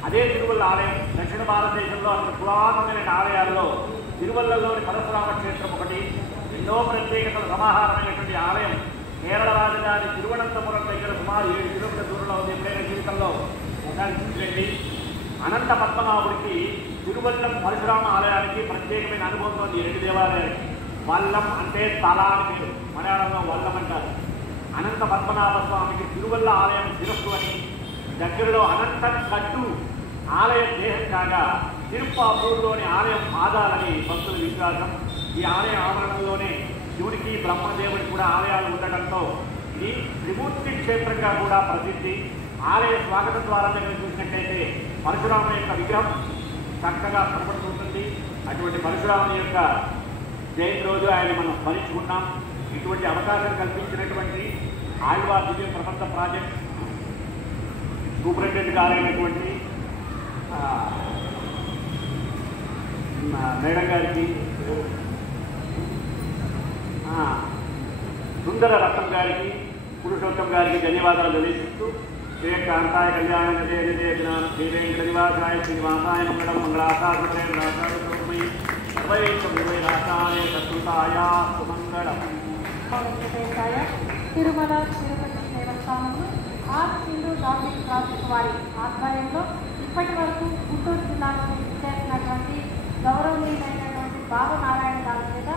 అదే తిరువల్ల ఆలయం దక్షిణ భారతదేశంలో అక్కడ పురాతనమైన ఆలయాల్లో తిరువల్లలోని పరశురామ క్షేత్రం ఒకటి. ఎన్నో ప్రత్యేకతల సమాహారమైనటువంటి ఆలయం. కేరళ రాజధాని తిరువనంతపురం దగ్గర సుమారు 7 కిలోమీటర్ల దూరంలో ఉంది. ఎప్పుడైనా జీవితంలో ఒకసారి చూసిరండి. అనంత పద్మనాభుడికి తిరువల్లం పరశురామ ఆలయానికి ప్రత్యేకమైన అనుభవం ఉంది. 2 దేవాలయానికి. వల్లం అంటే తల అని పేరు, మలయాళంలో వల్లం అంటారు. అనంత పద్మనాభ స్వామికి తిరువల్ల ఆలయం శిరస్సు అని, దగ్గరలో అనంత కట్టు ఆలయ దేహం కాగా తిరుప్పాపూరులోని ఆలయం పాదాలని భక్తుల విశ్వాసం. ఈ ఆలయ ఆవరణలోనే శివుడికి బ్రహ్మదేవుడికి కూడా ఆలయాలు ఉండటంతో ఇది త్రిమూర్తి క్షేత్రంగా కూడా ప్రసిద్ధి. ఆలయ స్వాగత ద్వారం దగ్గర చూసినట్లయితే పరశురాముని యొక్క విగ్రహం చక్కగా కనపడుతుంటుంది. అటువంటి పరశురాముని యొక్క జయంతి రోజు ఆయన మనం స్మరించుకున్నాం. ఇటువంటి అవకాశం కల్పించినటువంటి ఆళ్వార్ దివ్య ప్రబంధ ప్రాజెక్ట్ సూపరింటెండెంట్ గారైనటువంటి మేడం గారికి, సుందర రత్నం గారికి, పురుషోత్తం గారికి ధన్యవాదాలు తెలియజేస్తూ శ్రీకాంతాయ కళ్యాణ నిజయ నిజయ జ్ఞాన శ్రీవేంద్ర నివాసాయ శ్రీనివాసాయ మంగళం మంగళాసాయ సర్వైరాసాయ సత్కృతాయ సుమంగళం. తిరుమల తిరుపతి దేవస్థానంలో ఆర్ సింధు డాక్టర్ ప్రాజెక్ట్ వారి ఆధ్వర్యంలో ఇప్పటి వరకు గుంటూరు జిల్లాలో చేసినటువంటి గౌరవనీయులైనటువంటి బాబునారాయణ గారి చేత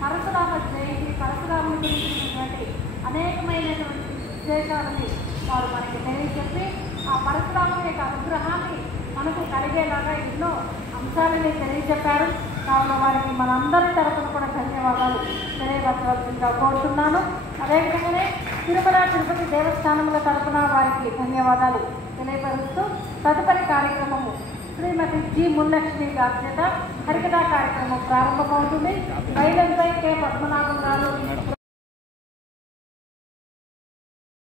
పరశురామ జయంతి, పరశురాముడి గురించినటువంటి అనేకమైనటువంటి విశేషాలని వారు మనకి తెలియజెప్పి ఆ పరశురాముడి యొక్క అనుగ్రహాన్ని మనకు కలిగేలాగా ఎన్నో అంశాలని తెలియజెప్పారు. కావున వారికి మనందరి తరఫున కూడా ధన్యవాదాలు తెలియవలసిందిగా కోరుతున్నాను. అదేవిధంగానే తిరుమల తిరుపతి దేవస్థానముల తరఫున వారికి ధన్యవాదాలు తెలియపరుస్తూ తదుపరి కార్యక్రమము శ్రీమతి జి ముల్లక్ష్మి గారి చేత హరికథా కార్యక్రమం ప్రారంభమవుతుంది. బైలంపై కె పద్మనాభం గారు